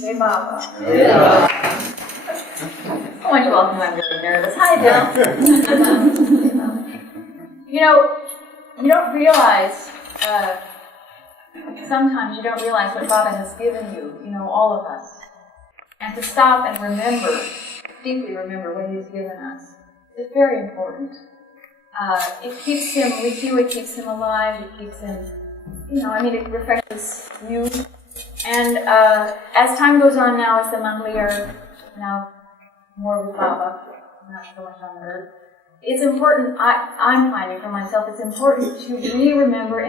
Hey, Baba. Yeah. So much welcome, I'm really nervous. Hi, Bill. You don't realize, sometimes you don't realize what Baba has given you, all of us. And to stop and remember, deeply remember what He's given us is very important. It keeps Him with you, it keeps Him alive, it keeps Him, it refreshes you. And as time goes on now, as the monthly are now more with Baba, not so much on earth, it's important, I'm finding for myself, it's important to re-remember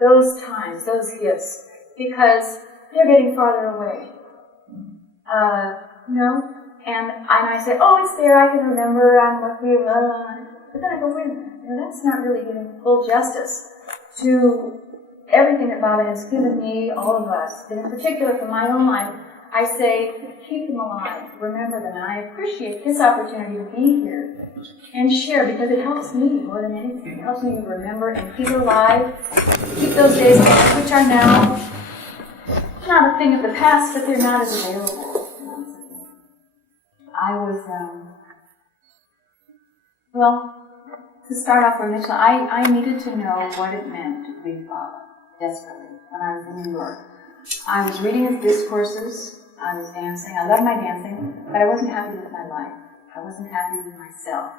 those times, those gifts, because they're getting farther away. And I say, oh, it's there, I can remember, I'm lucky, blah, blah, blah. But then I go, wait a minute, that's not really giving full justice to everything that Baba has given me, all of us. And in particular, for my own life, I say, keep them alive, remember them, and I appreciate this opportunity to be here and share, because it helps me more than anything. It helps me to remember and keep alive, keep those days alive, which are now not a thing of the past, but they're not as available. I was, to start off with Mitchell, I needed to know what it meant to please Baba, desperately, when I was in New York. I was reading his discourses, I was dancing, I loved my dancing, but I wasn't happy with my life. I wasn't happy with myself.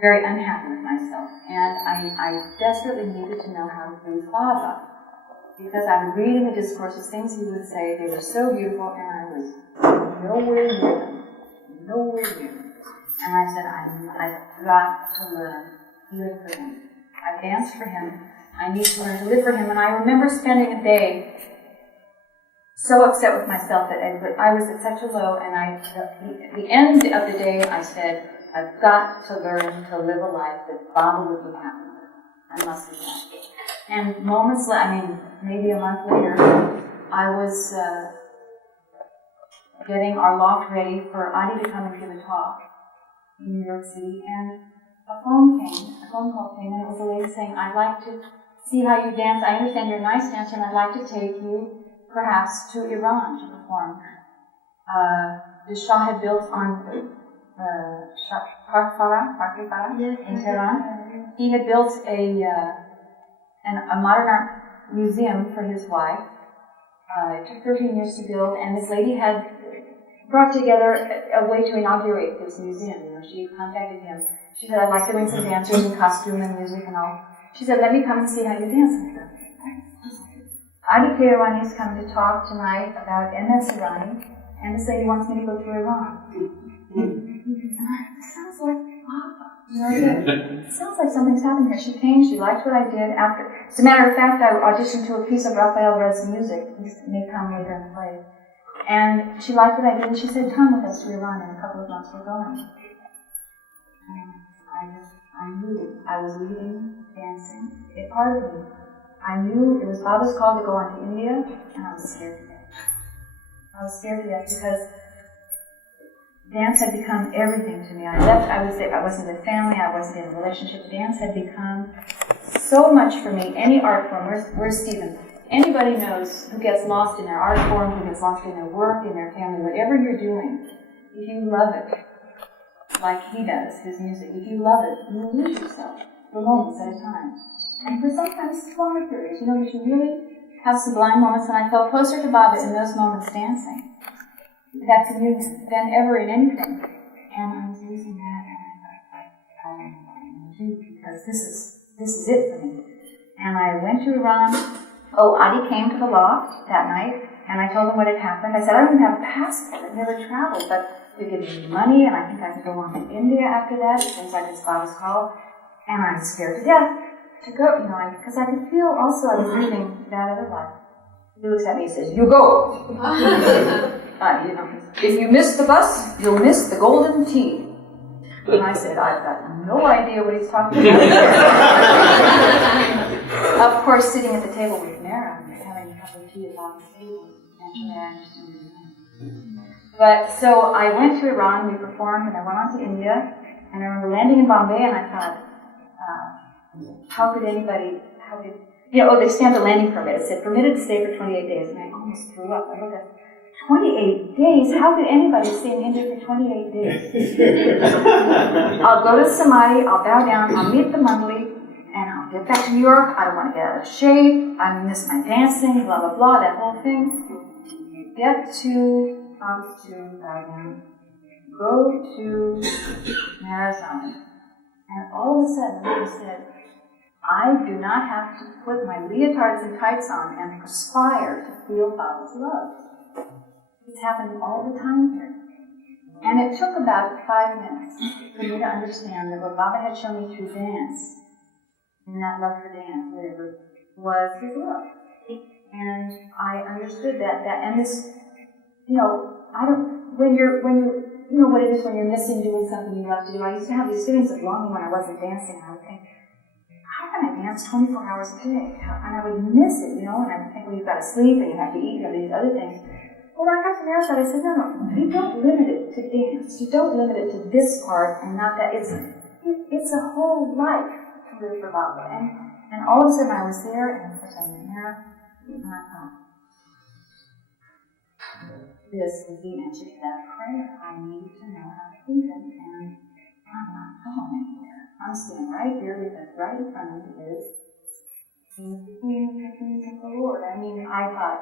Very unhappy with myself. And I desperately needed to know how to please Baba. Because I would read in the discourses things he would say, they were so beautiful, and I was nowhere near them. Nowhere near them. And I said, I've got to learn to live for him. I've danced for him. I need to learn to live for him. And I remember spending a day so upset with myself that I was at such a low, and at the end of the day I said, I've got to learn to live a life that Baba would be happy with. I must be happy. And moments later, maybe a month later, I was getting our loft ready for Adi to come and give a talk in New York City, and a phone call came, and it was a lady saying, I'd like to see how you dance. I understand you're a nice dancer, and I'd like to take you, perhaps, to Iran to perform. The Shah had built on Park Farah in Tehran. He had built a modern art museum for his wife. It took 13 years to build, and this lady had brought together a way to inaugurate this museum. She contacted him. She said, I'd like to bring some dancers in costume and music and all. She said, let me come and see how you dance. Adi Irani is coming to talk tonight about MS Irani, and this lady wants me to go to Iran. It sounds like Baba. It sounds like something's happened here. She came, she liked what I did after. As a matter of fact, I auditioned to a piece of Raphael Red's music. He may come later and play. And she liked what I did, and she said, come with us to Iran. In a couple of months we're going. And I knew I was leaving dancing. It part of me. I knew it was Baba's call to go on to India, and I was scared to death. I was scared to death because dance had become everything to me. I wasn't in family, I wasn't in a relationship. Dance had become so much for me. Any art form, where's Stephen? Anybody knows who gets lost in their art form, who gets lost in their work, in their family, whatever you're doing, if you love it, like he does, his music, if you love it, you will lose yourself for moments at a time. And for sometimes longer periods, you should really have sublime moments, and I felt closer to Baba in those moments dancing. That communion than ever in anything. And I was losing that, and I thought, I don't know what I'm going to do, because this is it for me. And I went to Iran. Adi came to the loft that night, and I told him what had happened. I said, I don't even have a passport, I've never traveled, but they're giving me money, and I think I could go on to India after that. It seems like it's Baba's call. And I was scared to death to go, because I could feel also I was leaving that other life. He looks at me and says, you go! If you miss the bus, you'll miss the golden tea. And I said, I've got no idea what he's talking about. Of course, sitting at the table with Mehera, having a cup of tea at the table, eventually I understood what he meant. But so I went to Iran, we performed, and I went on to India, and I remember landing in Bombay, and I thought, they stamped a landing permit. It said, permitted to stay for 28 days. And I almost threw up. I looked at 28 days? How could anybody stay in India for 28 days? I'll go to Samadhi, I'll bow down, I'll meet the Mandali, and I'll get back to New York. I don't want to get out of shape. I miss my dancing, blah, blah, blah, that whole thing. Get to bow down, go to Meherabad, and all of a sudden I said, I do not have to put my leotards and tights on and perspire to feel Baba's love. It's happening all the time here. And it took about 5 minutes for me to understand that what Baba had shown me through dance, and that love for dance, whatever, was his love. And I understood that, and this, you know, when you know what it is when you're missing doing something you love to do. I used to have these feelings of longing when I wasn't dancing. I would think, how can I dance 24 hours a day? And I would miss it, you know, and I would think, well, you've got to sleep and you have to eat and these other things. Well, when I got to Meherabad, I said, no, you don't limit it to dance. You don't limit it to this part and not that. It's a whole life to live for Baba. And all of a sudden I was there, and of course I'm in Mehera, and I thought, this is the answer to that prayer. I need to know how to do it, and I'm not going anywhere. I'm standing right here because right in front of me is the Queen of the Lord. I mean, I thought,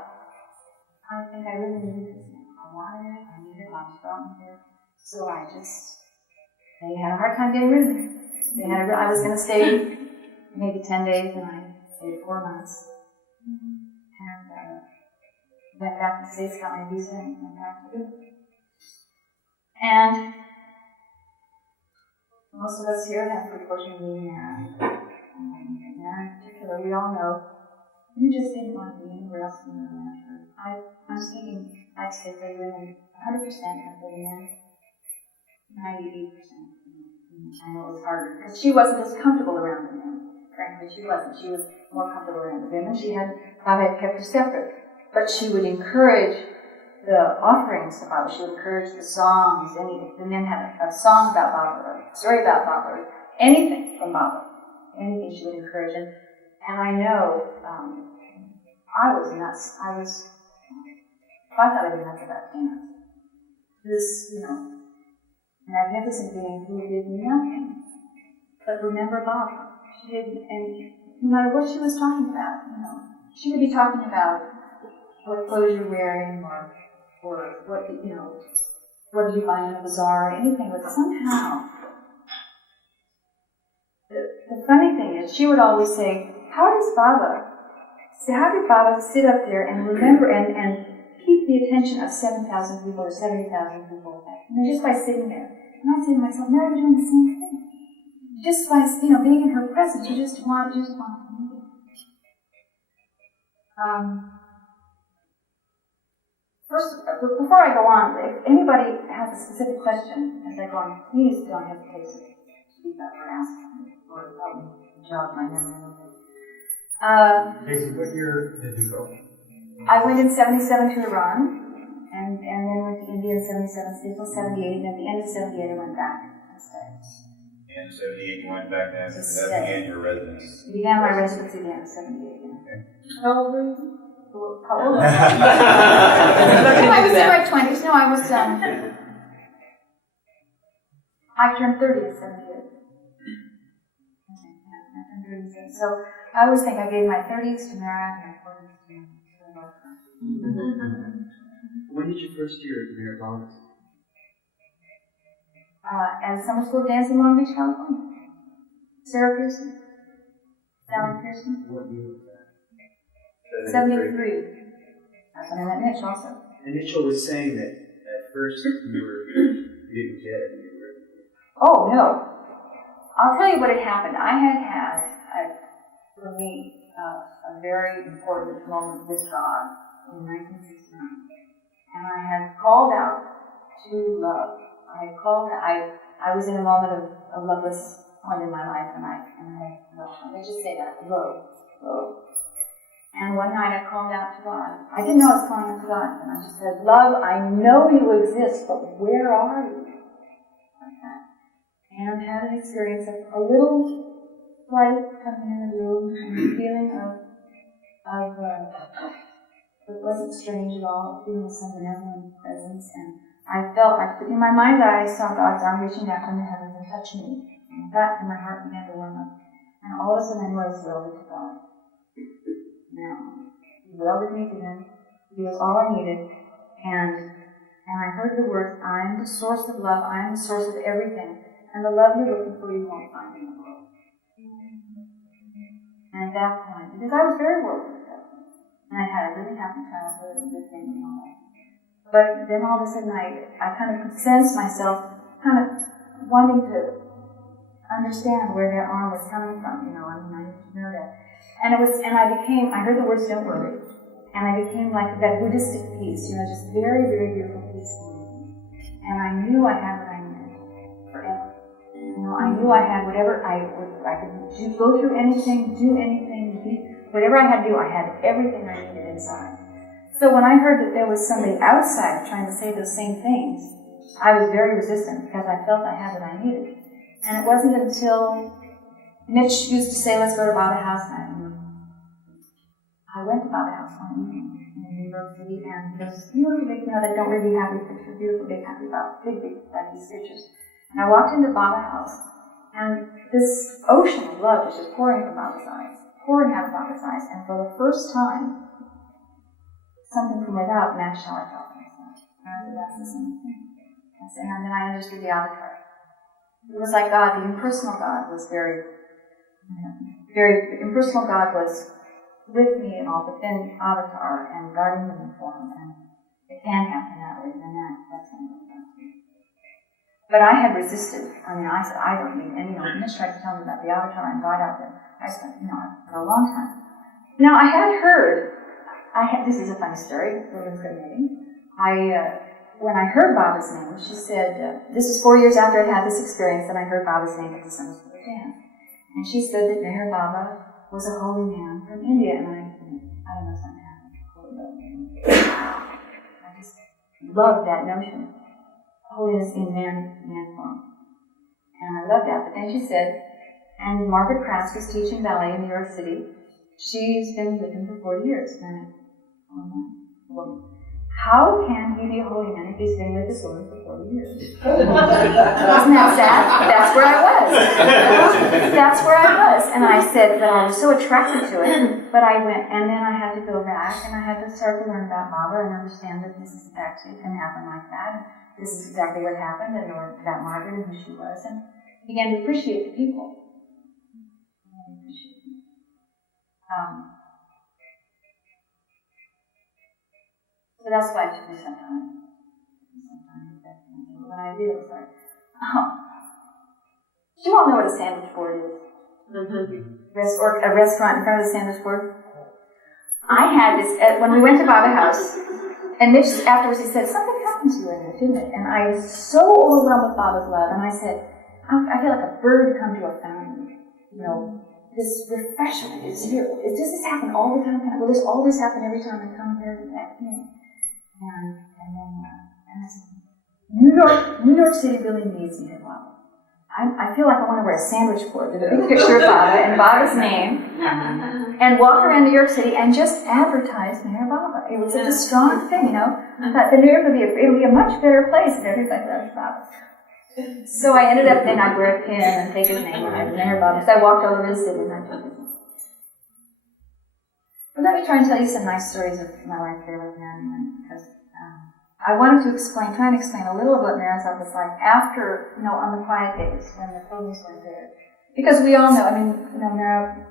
I think I really needed this now. I wanted it, I needed it, I was strong here. So they had a hard time getting rid of me. I was going to stay maybe 10 days, and I stayed 4 months. And went back to the States, got my visa, and went back to it. And most of us here have good fortune of being there. And there in particular, we all know you just didn't want to be anywhere else in the land. I'm speaking, I'd say for women, 100% of the men, 98%. I know it was harder, because she wasn't as comfortable around the men. Frankly, she wasn't. She was more comfortable around the women. Baba had kept her separate. But she would encourage the offerings to Baba. She would encourage the songs. The men had a song about Baba, or a story about Baba, or anything from Baba. Anything she would encourage. And I know I was nuts. I thought I'd be nuts about dance. This, you know, magnificent being who did nothing but remember Baba. She did, and no matter what she was talking about, you know, she could be talking about what clothes you're wearing, or what, you know, what did you buy in the bazaar, or anything, but somehow, the funny thing is, she would always say, how did Baba sit up there and remember and keep the attention of 7,000 people or 70,000 people, you know, just by sitting there? And I'd say to myself, Mary, you're doing the same thing. Just by, you know, being in her presence, you just want to be there. First, before I go on, if anybody has a specific question as I go on, please don't hesitate to speak up or ask me, or jog my memory. Kacy, what year did you go? I went in 77 to Iran, and then went to India in 77, stayed till 78, and at the end of 78 I went back and stayed. And 78 you went back and that began your residence? Began my residency again in 78. Okay. How old were you? How old was I? I was in my 20s. No, I was, I turned 30 at 78. I turned 37. So I always think I gave my 30s to Mehera and my 40s to Meherabad. When did you first hear Meherabad? At summer school dance in Long Beach, California. Sarah Pearson. Sally Pearson. What year was that? 73. That's when I met Mitch also. And Mitchell was saying that at first you didn't get it. Oh, no. I'll tell you what had happened. I had, for me, a very important moment with God in 1969. And I had called out to love. I was in a moment of loveless point in my life, and I let me just say that, love. And one night I called out to God. I didn't know I was calling out to God, and I just said, love, I know you exist, but where are you? Like that. And had an experience of a little light coming in the room, and the feeling of It wasn't strange at all. It was some benevolent presence, and I felt like, in my mind's eye, I saw God's arm reaching down from the heavens and touching me. And that, and my heart began to warm up. And all of a sudden, I knew I was welded to God. Now, He welded me to Him. He was all I needed. And I heard the words, I am the source of love. I am the source of everything. And the love you're looking for, you won't find in the world. And at that point, because I was very worldly at that point, and I had a really happy childhood and good family and all that. But then all of a sudden, I kind of could sense myself kind of wanting to understand where that arm was coming from, I needed to know that. And I heard the words, don't worry. And I became like that Buddhistic peace, just very, very beautiful peace. And I knew I had what I needed forever. I knew I had whatever I could go through anything, do anything, whatever I had to do, I had everything I needed inside. So when I heard that there was somebody outside trying to say those same things, I was very resistant because I felt I had what I needed. And it wasn't until Mitch used to say, let's go to Baba House night. I went to Baba House one evening in New York City, and there's big, that don't really have these pictures, beautiful, big, happy Baba, big, like these pictures. And I walked into Baba House, and this ocean of love was just pouring from Baba's eyes, pouring out of Baba's eyes, and for the first time, something from without matched how I felt myself. And I said, that's the same thing. And then I understood the avatar. It was like God, the impersonal God was very impersonal God was with me and all, but then avatar and guarding them for him, and it can happen that way, then that's going to happen. But I had resisted. I said, I don't need any, Mitch tried to tell me about the avatar and God out there. I said, for a long time. Now, I had heard, this is a funny story, really incriminating. When I heard Baba's name, she said, this was 4 years after I'd had this experience, that I heard Baba's name at the Summer School dance. And she said that Meherabad was a holy man from India, and I don't know something happened. I just loved that notion. Holiness in man form. And I loved that. But then she said, and Margaret Krask is teaching ballet in New York City. She's been with him for 40 years. And how can he be a holy man if he's been with this woman for 40 years? Isn't that sad? That's where I was. That's where I was. And I said that I was so attracted to it, but I went, and then I had to go back, and I had to start to learn about Baba and understand that this is actually can happen like that, and this is exactly what happened, and learn about Margaret and who she was, and began to appreciate the people. So that's why it took me some time. When I did, it was like, do you all know what a sandwich board is? Or a restaurant in front of the sandwich board? I had this, when we went to Baba House, and Mitch afterwards he said, something happened to you in there, didn't it? And I was so overwhelmed with Baba's love, and I said, I feel like a bird come to a fountain. This refreshment is here. Does this happen all the time? Will this always happen every time I come here to that thing? And I said, New York City really needs me, Baba. I feel like I want to wear a sandwich board with a big picture of Baba and Baba's name, and walk around New York City and just advertise Meherabad. It was such a strong thing, I thought the New York would be a much better place if everybody loved Baba. So I ended up I'd wear a pin and take his name on it, Meherabad. So I walked all over the city and I took his name. But let me try and tell you some nice stories of my life there with Meherabad, because I wanted to try and explain a little of what Meherazad was like after, on the quiet days when the pilgrims weren't there. Because we all know, Mehera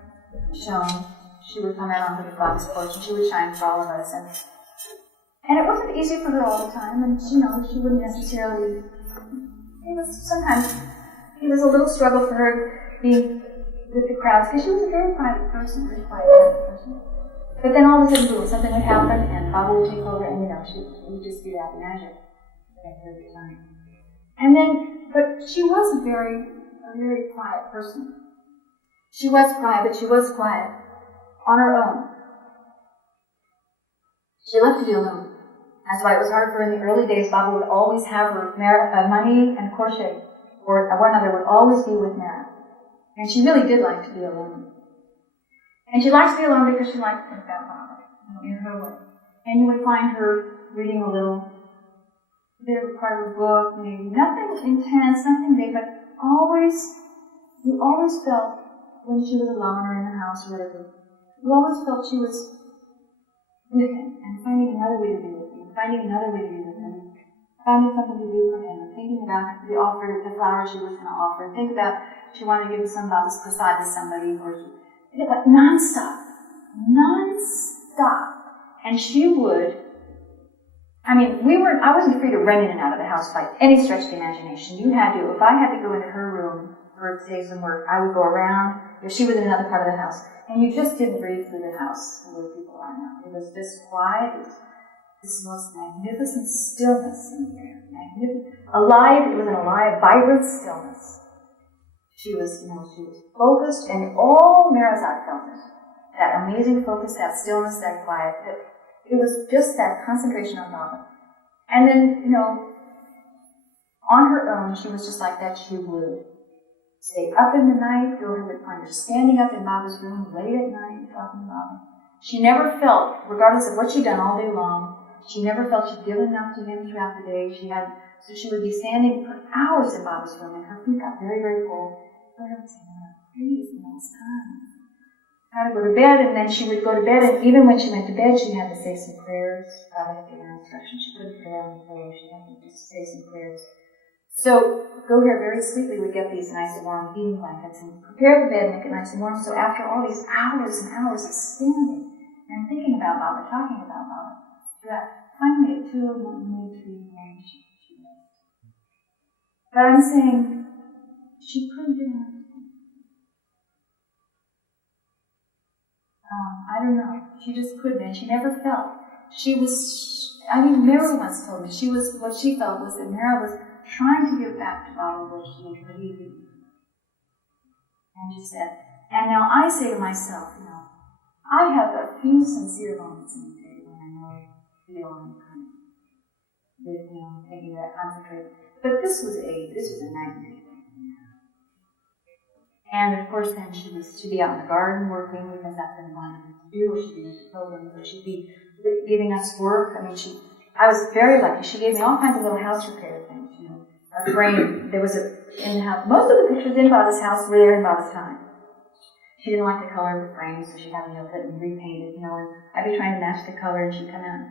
shone, she would come out onto the Father's porch and she would shine for all of us. And it wasn't easy for her all the time, and she wouldn't necessarily, sometimes it was a little struggle for her being with the crowds, because she was a very private person, very quiet person. But then all of a sudden, something would happen, and Baba would take over, and she would just do that magic every time. And then, but she was a very quiet person. She was quiet, but she was quiet on her own. She loved to be alone. That's why it was hard for her in the early days. Baba would always have her money and crochet, or one other would always be with Mehera. And she really did like to be alone. And she liked to be alone because she liked to think about Baba, in her way. And you would find her reading a little bit of a part of a book, maybe nothing intense, nothing big, but you always felt when she was alone or in the house or whatever, you always felt she was with him and finding another way to be with him, finding another way to be with him, finding something to do for him, and thinking about the offer, the flowers she was going to offer, and think about she wanted to give some babas prasad to somebody, or non-stop. And she would, I wasn't free to run in and out of the house by any stretch of the imagination. You had to, if I had to go into her room for, say, some work, I would go around, if she was in another part of the house. And you just didn't breathe through the house the way people are now. It was just quiet. It was this most magnificent stillness in there. Alive, it was an alive, vibrant stillness. She was focused, and all Meherabad felt it. That amazing focus, that stillness, that quiet. It was just that concentration on Baba. And then, on her own, she was just like that. She would stay up in the night, go would find her standing up in Baba's room late at night talking to Baba. She never felt, regardless of what she'd done all day long, she never felt she'd given enough to him throughout the day. So she would be standing for hours in Baba's room, and her feet got very, very cold. So I would say, please, it's time. How to go to bed, and then she would go to bed, and even when she went to bed, she had to say some prayers. Baba had given her instructions. She couldn't pray on the pillow. She had to just say some prayers. So go here very sweetly would get these nice warm heating blankets and prepare the bed, make it nice and warm. So after all these hours and hours of standing and thinking about Baba, talking about Baba, finally at 2 or maybe 3 in the morning, she rested. But I'm saying she couldn't do anything. I don't know. She just couldn't, and she never felt. Mehera once told me what she felt was that Mehera was trying to give back to Baba what he did. And she said, and now I say to myself, I have a few sincere moments in the day when I feel kind of with thinking that concentrate. But this was a night and day. And of course, then she'd be out in the garden working, because that's what I wanted her to do. Or she'd be with the programs, or she'd be giving us work. I was very lucky. She gave me all kinds of little house repair things. A frame. There was in the house. Most of the pictures in Baba's house were there in Baba's time. She didn't like the color of the frame, so she'd have me put and repaint it. And I'd be trying to match the color, and she'd come out.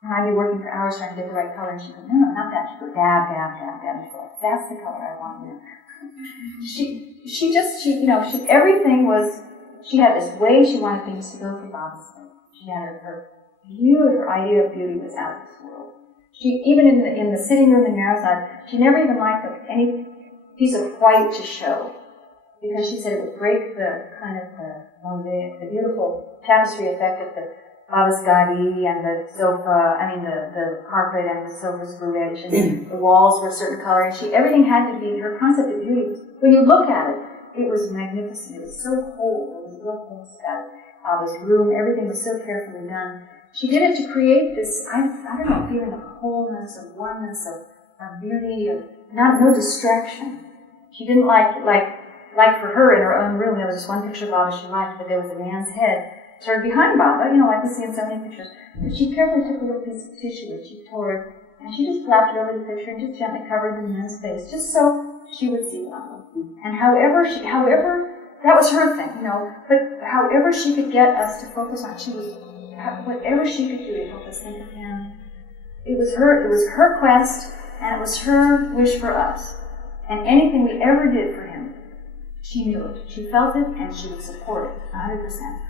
And I'd be working for hours trying to get the right color, and she'd go, no, not that. She'd go, dab, dab, dab, dab. And she'd go, that's the color I want now. Everything was, she had this way she wanted things to go for Baba's sake. She had her idea of beauty was out of this world. Even in the sitting room in Meherabad, she never even liked any piece of white to show, because she said it would break the kind of the mosaic, the beautiful tapestry effect of the Baba's gadi and the sofa, the carpet and the sofas were reddish, and the walls were a certain color, and everything had to be, her concept of beauty, when you look at it, it was magnificent. It was so whole. It was real close about Baba's room. Everything was so carefully done. She did it to create this, feeling of wholeness, of oneness, of beauty, of no distraction. She didn't like for her in her own room, there was just one picture of Baba she liked, but there was a man's head sort of behind Baba, like we see in so many pictures. But she carefully took a little piece of tissue and she tore it, and she just flapped it over the picture and just gently covered the man's face, just so she would see Baba. And however, that was her thing, but however she could get us to focus on, whatever she could do to help us think of him, it was her quest, and it was her wish for us. And anything we ever did for him, she knew it. She felt it, and she would support it 100%.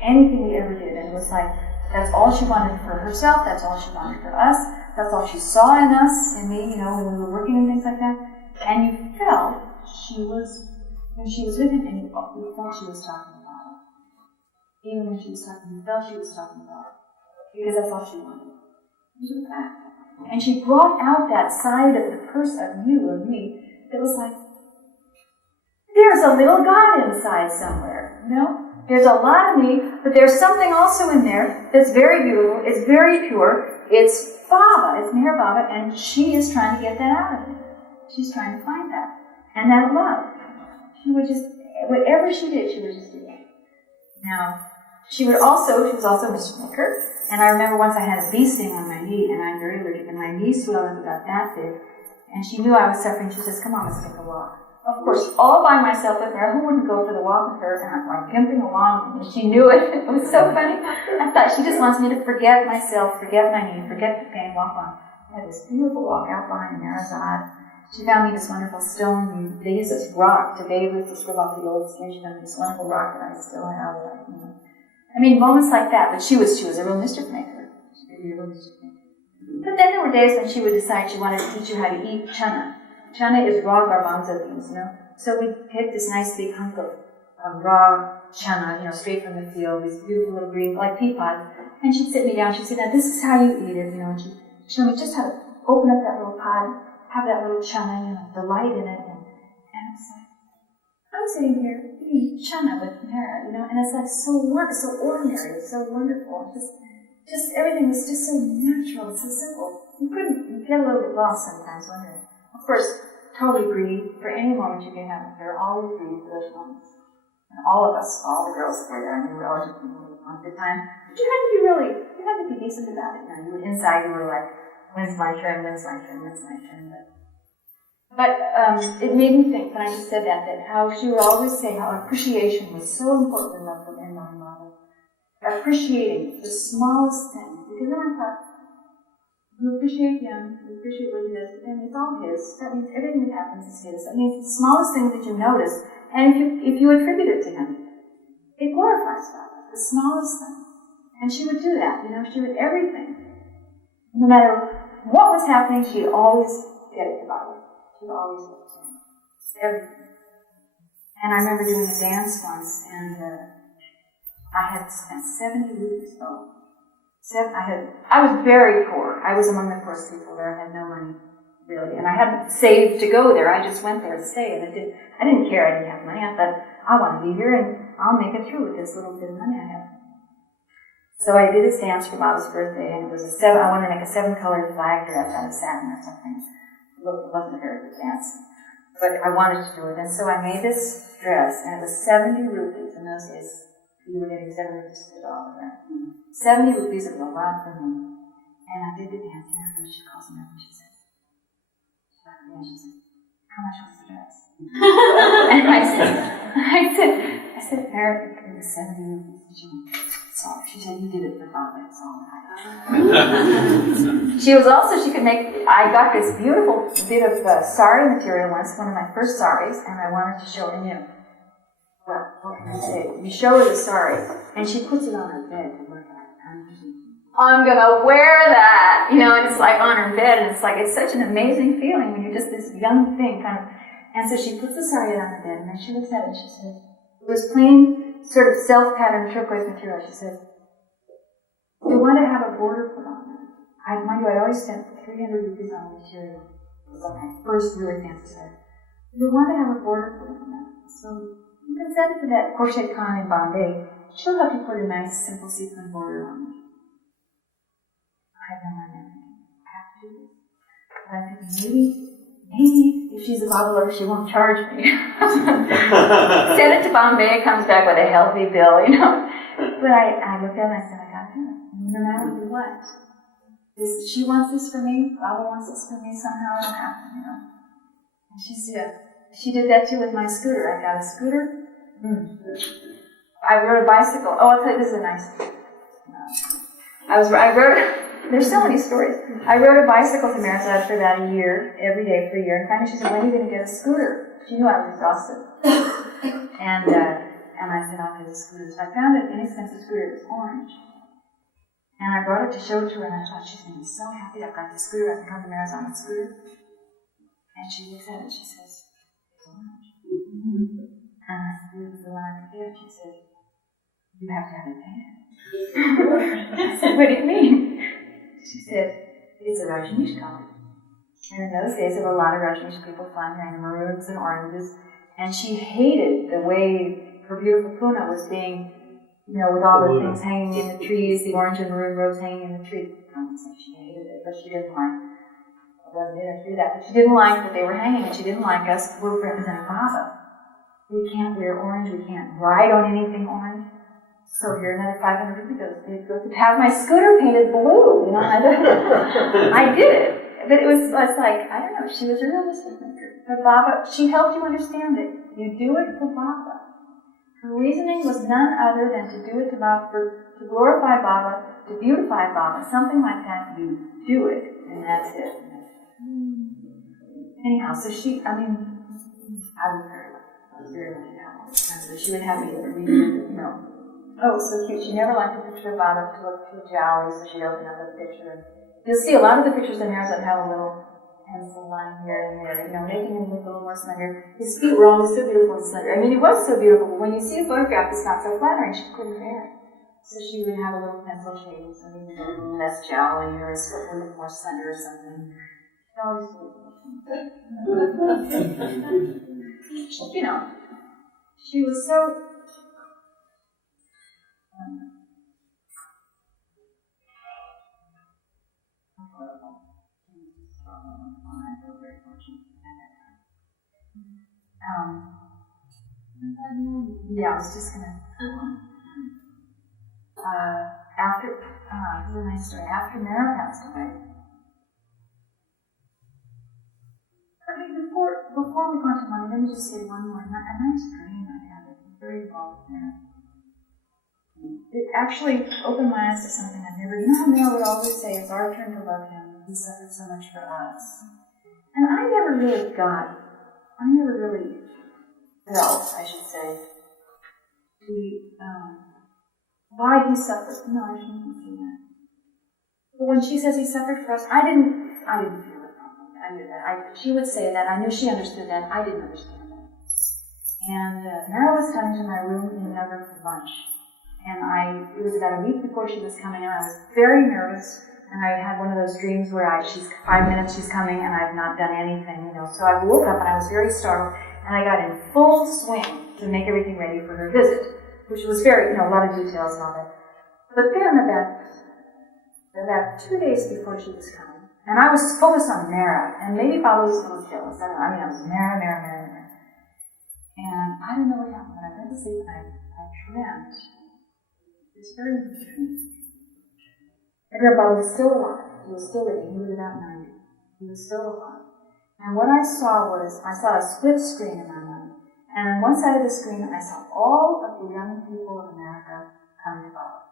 Anything we ever did, and it was like, that's all she wanted for herself, that's all she wanted for us, that's all she saw in us, in me, when we were working and things like that. And you felt when she was with him, and you felt she was talking about it. Even when she was talking, you felt she was talking about it. Because that's all she wanted. It was a fact. And she brought out that side of the person, of you, of me, that was like, there's a little God inside somewhere, There's a lot of me, but there's something also in there that's very beautiful, it's very pure, it's Baba, it's Meherabad, and she is trying to get that out of me. She's trying to find that. And that love. She would just, whatever she did, she would just do it. Now, She was also a mischief maker. And I remember once I had a bee sting on my knee, and I'm very allergic, and my knee swelled up about that big. And she knew I was suffering. She says, come on, let's take a walk. Of course, all by myself with her. Who wouldn't go for the walk with her? And I'm like gimping along, and she knew it. It was so funny. I thought she just wants me to forget myself, forget my knee, forget the pain, walk on. I had this beautiful walk out behind Meherabad. She found me this wonderful stone. They use this rock to bathe with to scrub off the old skin. She found me this wonderful rock that I still have. I mean, moments like that. But she was a real mischief maker. She could be a real mischief maker. But then there were days when she would decide she wanted to teach you how to eat chana. Chana is raw garbanzo beans, So we picked this nice big hunk of raw chana, straight from the field, these beautiful little green, like pea pods. And she'd sit me down. She'd say, now this is how you eat it, And she'd show me just how to open up that little pod, have that little chana, the light in it. And it's like, I'm sitting here eating chana with Mehera, and it's like so warm, so ordinary, it's so wonderful. Just everything was just so natural, so simple. You get a little bit lost sometimes wondering. Of course, totally greedy. For any moment you can have it, there are always greedy for those moments. And all of us, all the girls were there, and we were always having a good time. But you had to be decent about it. You were inside, you were like, when's my turn, when's my turn, when's my turn. But it made me think, when I just said that how she would always say how appreciation was so important in my model. Appreciating the smallest thing. Because then I thought, you appreciate him, you appreciate what he does, and it's all his. That means everything that happens is his. That means the smallest thing that you notice, and if you attribute it to him, it glorifies God. The smallest thing. And she would do that, she would everything. No matter what was happening, she'd always get it to God. She'd always get it to him. Everything. And I remember doing a dance once, and I had spent 70 rupees. I was very poor. I was among the poorest people there. I had no money, really. And I hadn't saved to go there. I just went there to stay. And I didn't care I didn't have money. I thought, I want to be here and I'll make it through with this little bit of money I have. So I did this dance for Baba's birthday, and it was I wanted to make a 7-colored flag dress out of satin or something. It wasn't a very good dance. But I wanted to do it. And so I made this dress, and it was 70 rupees in those days. You were getting 7 rupees to the dollar, right? 70 rupees was a lot for me. And I did the dance, and afterwards she calls me up and she says, how much was the dress? And I said, Mary, it was 70 rupees. Sorry. She said, you did it for Baba, it's all right. She could make, I got this beautiful bit of sari material once, one of my first saris, and I wanted to show her, well, what can I say? You show her the sari, and she puts it on her bed to look at it. I'm gonna wear that, and it's like on her bed, and it's such an amazing feeling when you're just this young thing, and so she puts the sari on her bed, and then she looks at it, and she says, it was plain, sort of self-patterned turquoise material. She said, you want to have a border put on it. Mind you, I'd always spent 300 rupees on material. It was like my first really fancy set. You want to have a border put on it. So you can send it to that crochet con in Bombay. She'll help you put a nice, simple sequin border on it. I had no idea. I have to do this. But I think maybe if she's a Baba lover, she won't charge me. Send it to Bombay, it comes back with a healthy bill, But I looked at it and I said, I got to do it. No matter what. She wants this for me, Baba wants this for me, somehow it'll happen, And she did that too with my scooter. I got a scooter. I rode a bicycle. Oh, I'll tell you, this is a nice thing. There's so many stories. I rode a bicycle to Meherazad for about a year, every day for a year, and finally she said, when are you going to get a scooter? She knew I was exhausted. And I said, I'll get a scooter. So I found an inexpensive scooter that was orange. And I brought it to show it to her, and I thought, she's going to be so happy I've got this scooter. I can come to Meherazad on a scooter. And she looks at it and she says, it's orange. And I said, it was the one I could get. She said, you have to have it painted. I said, what do you mean? She said, it's a Rajneesh color. And in those days, there were a lot of Rajneesh people flying around in maroons and oranges, and she hated the way her beautiful Pune was being, with all the things hanging in the trees, the orange and maroon robes hanging in the tree. I don't say she hated it, but she didn't like it. It wasn't in her to do that. But she didn't like that they were hanging, and she didn't like us. We're representing Baba. We can't wear orange, we can't ride on anything orange. So here another 500 rupees goes to have my scooter painted blue. You know, I did it. But it was like, I don't know, she was a realistic thinker. But Baba, she helped you understand it. You do it for Baba. Her reasoning was none other than to do it to Baba, to glorify Baba, to beautify Baba, something like that. You do it, and that's it. Anyhow, so she, I was very lucky to have all this time. So she would have me read, you know. Oh, it was so cute. She never liked a picture of Baba to look too jolly, so she'd open up a picture. You'll see a lot of the pictures in Meherabad have a little pencil line here and there, you know, making him look a little more slender. His feet were always so beautiful and slender. I mean, he was so beautiful, but when you see a photograph, it's not so flattering. She couldn't bear it. So she would have a little pencil shade, so he would look a little less jolly, or his foot would look more slender or something. She always did. You know, she was so... yeah, I was just gonna. This is a nice story. After Mehera passed away, before we go into money, let me just say one more. A nice dream I had. It was very involved there. It actually opened my eyes to something I'd never. You know how Mehera would always say, "It's our turn to love him. He suffered so much for us." And I never really felt, I should say, why he suffered. No, I shouldn't say that. But when she says he suffered for us, I didn't feel it properly. I knew that. She would say that. I knew she understood that. I didn't understand that. And Mehera was coming to my room in Nagar for lunch. And it was about a week before she was coming, and I was very nervous. And I had one of those dreams where she's 5 minutes, she's coming, and I've not done anything, you know. So I woke up and I was very startled, and I got in full swing to make everything ready for her visit, which was very, you know, a lot of details and all that. But then about 2 days before she was coming, and I was focused on Mehera, and maybe Baba was a little jealous. I don't know. I was Mehera. And I don't know what happened, but I went to sleep and I dreamt this very dream. Meherabad was still alive. He was still living. He was about 90. He was still alive. And what I saw a split screen in my mind. And on one side of the screen, I saw all of the young people of America coming to Baba.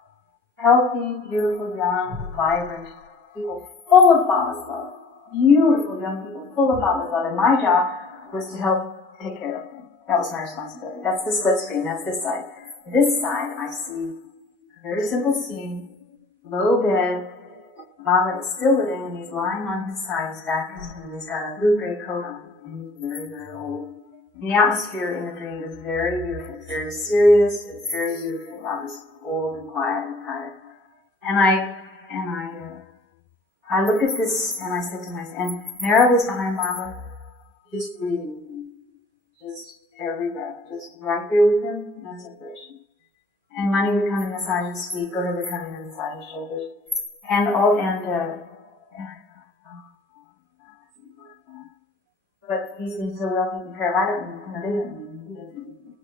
Healthy, beautiful, young, vibrant people full of Baba's love. Beautiful young people full of Baba's love. And my job was to help take care of them. That was my responsibility. That's the split screen. That's this side. This side, I see a very simple scene. Low bed, Baba is still living, and he's lying on his side, his back is to me, he's got a blue-gray coat on, and he's very, very old. And the atmosphere in the dream is very beautiful. It's very serious, it's very beautiful. Baba's old and quiet and tired. And I looked at this, and I said to myself, and Mehera was behind Baba, just breathing with him. Just every breath, just right there with him, no separation. And Mani would come and massage his feet, Goda would come in and massage his shoulders. But he's been so well taken care of, I don't know, they don't need him, he doesn't need him.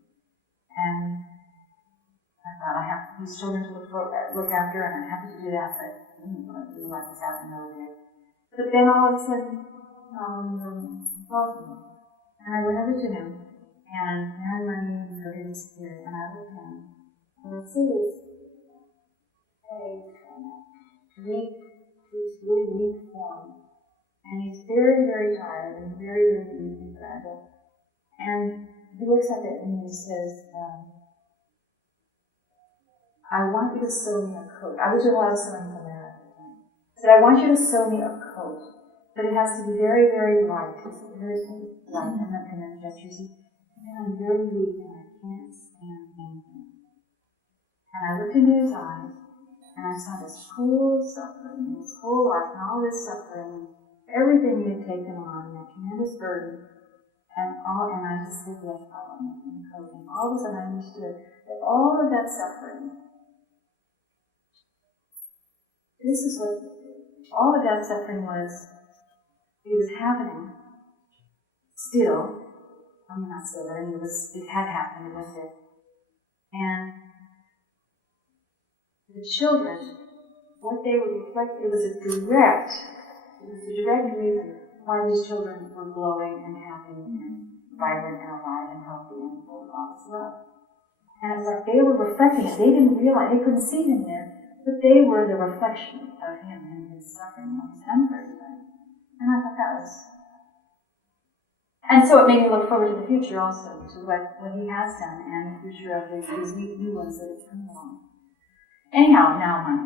And I thought, I have these children to look after, and I'm happy to do that, but I didn't want to do like this out in the middle. But then all of a sudden, he calls me. And I went over to him, and Mehera and Goda disappeared, and I looked at him. And I see this weak form. And he's very, very tired and very, very weak and fragile. And he looks up at me and he says, I want you to sew me a coat. I was doing a lot of sewing for Mehera at the time. I said, I want you to sew me a coat, but it has to be very, very light. It's very light. And then just you see, I'm very weak and I can't stand anything. And I looked into his eyes, and I saw this whole suffering, his whole life, and all this suffering, everything he had taken on, that tremendous burden, and I just said, yes, Baba, and all of a sudden I understood that all of that suffering, this is what, all of that suffering was, it was happening, still, I mean not still, but it had happened, it was it, and the children, what they would reflect, it was a direct reason why these children were glowing and happy and vibrant and alive and healthy and full of God's love. And it was like they were reflecting it. They didn't realize, they couldn't see him there, but they were the reflection of him and his suffering and what he's done for everybody. And I thought that was... And so it made me look forward to the future also, to what he has done and the future of these new ones that have come along. Anyhow, now on.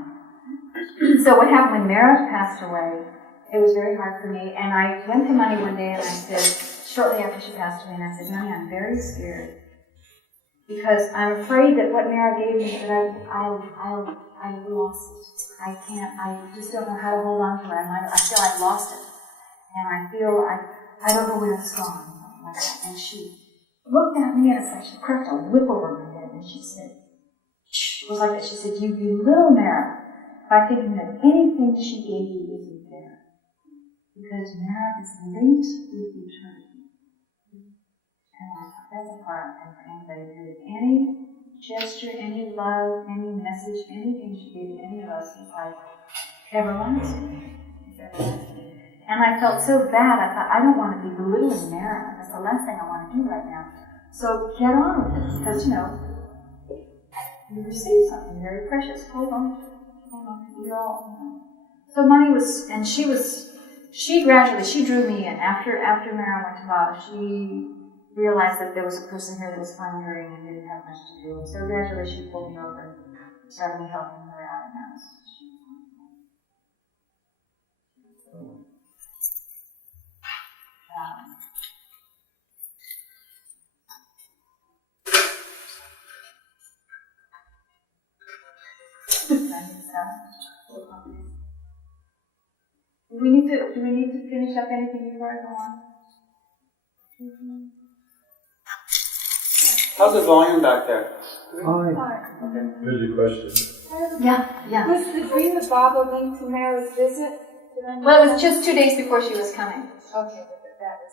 So what happened when Mehera passed away, it was very hard for me, and I went to Money one day and I said, shortly after she passed away, and I said, Money, I'm very scared. Because I'm afraid that what Mehera gave me, that I lost it. I can't, I just don't know how to hold on to it. I feel I've lost it. And I feel I don't know where it's gone. Like that. And she looked at me and it's like she cracked a whip over my head and she said, shh. It was like that. She said, you belittle Mehera by thinking that anything she gave you isn't there. Because Mehera is linked with eternity. And I thought that's a part and for anybody to do. Any gesture, any love, any message, anything she gave to any of us is like everlasting. It's everlasting. And I felt so bad. I thought, I don't want to be belittling Mehera. That's the last thing I want to do right now. So get on with it, because you received something very precious. Hold on. We all. So Money was, and she drew me in. After Mehera went to Baba, she realized that there was a person here that was finally hurting and didn't have much to do. And so gradually she pulled me over and started helping her out in that. Do we need to finish up anything before I go on? How's the volume back there? Fine. Good question. Yeah. Was the dream of Baba linked to Mehera's visit? Well, it was just 2 days before she was coming. Okay, but that was...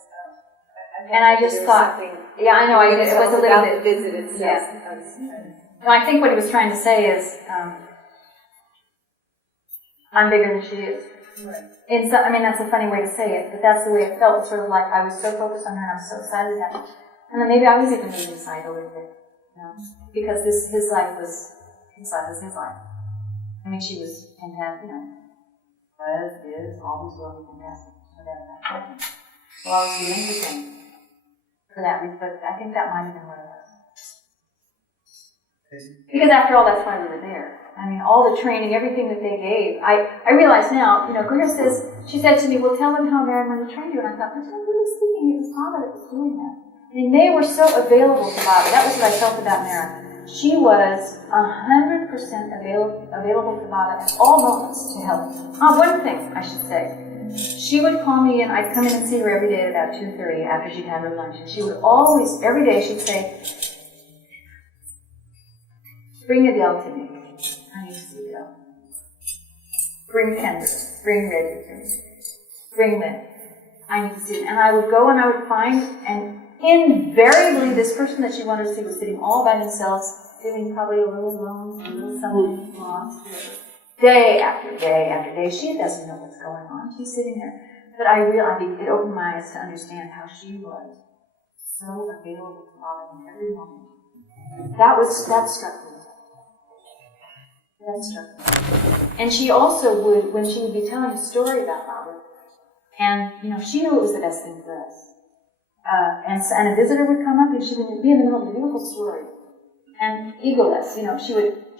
And I just thought, yeah, I know, it was a little bit... the visit itself. Yes. No, I think what he was trying to say is, I'm bigger than she is. Right. That's a funny way to say it, but that's the way it felt. Sort of like I was so focused on her and I was so excited about it. And then maybe I was even moving aside a little bit, because his life was his life. I mean, she was fantastic, is, always will be fantastic. Whatever. Well, I was doing everything for that reason, but I think that might have been what it was. Because after all, that's why we were there. I mean, all the training, everything that they gave. I realize now, Greer says, she said to me, well, tell them how Meherabad trained you. And I thought, was I really speaking? It was Saba that was doing that. I mean, they were so available to Baba. That was what I felt about Mehera. She was 100% available to Baba at all moments to help. One thing, I should say. She would call me and I'd come in and see her every day at about 2:30 after she'd had her lunch. And she would always, every day, she'd say, bring Adele to me. I need to see Adele. Bring Kendra. Bring Reggie to me. Bring Lynn. I need to see them. And I would go and I would find, and invariably this person that she wanted to see was sitting all by themselves, feeling probably a little alone, a little something lost. Day after day after day. She doesn't know what's going on. She's sitting there. But I realized it opened my eyes to understand how she was so available to Baba in every moment. That struck me. That struck me. And she also would, when she would be telling a story about Baba, and she knew it was the best thing for us. And a visitor would come up and she would be in the middle of a beautiful story. And egoless,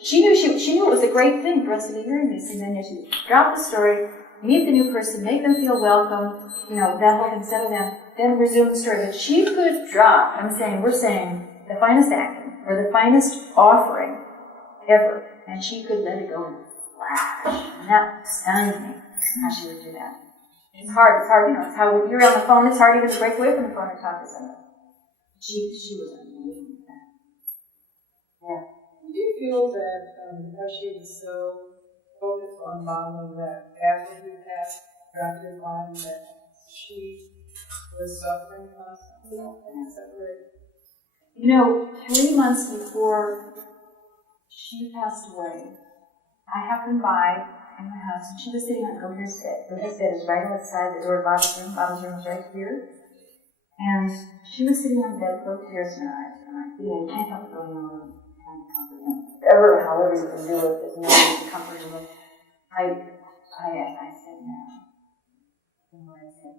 she knew it was a great thing for us to be hearing this. And then she would drop the story, meet the new person, make them feel welcome, that whole thing, settle down, then resume the story. But she could drop, we're saying the finest acting, or the finest offering ever. And she could let it go in a flash. And that stunned me, how she would do that. It's hard, it's how you're on the phone, it's hard even to break away from the phone and talk to somebody. She was amazing at that. Yeah. Do you feel that because she was so focused on Baba that after he passed, after his body, that she was suffering constantly and separated? 3 months before she passed away, I happened by in my house, and she was sitting on Governor's bed. Governor's bed is right outside the door of Bob's room. Bob's room is right here. And she was sitting on the bed with both tears in her eyes. And I, you can't help going on and trying to comfort him. However you can do it, there's no way to comfort him. I said, no. You know what I said?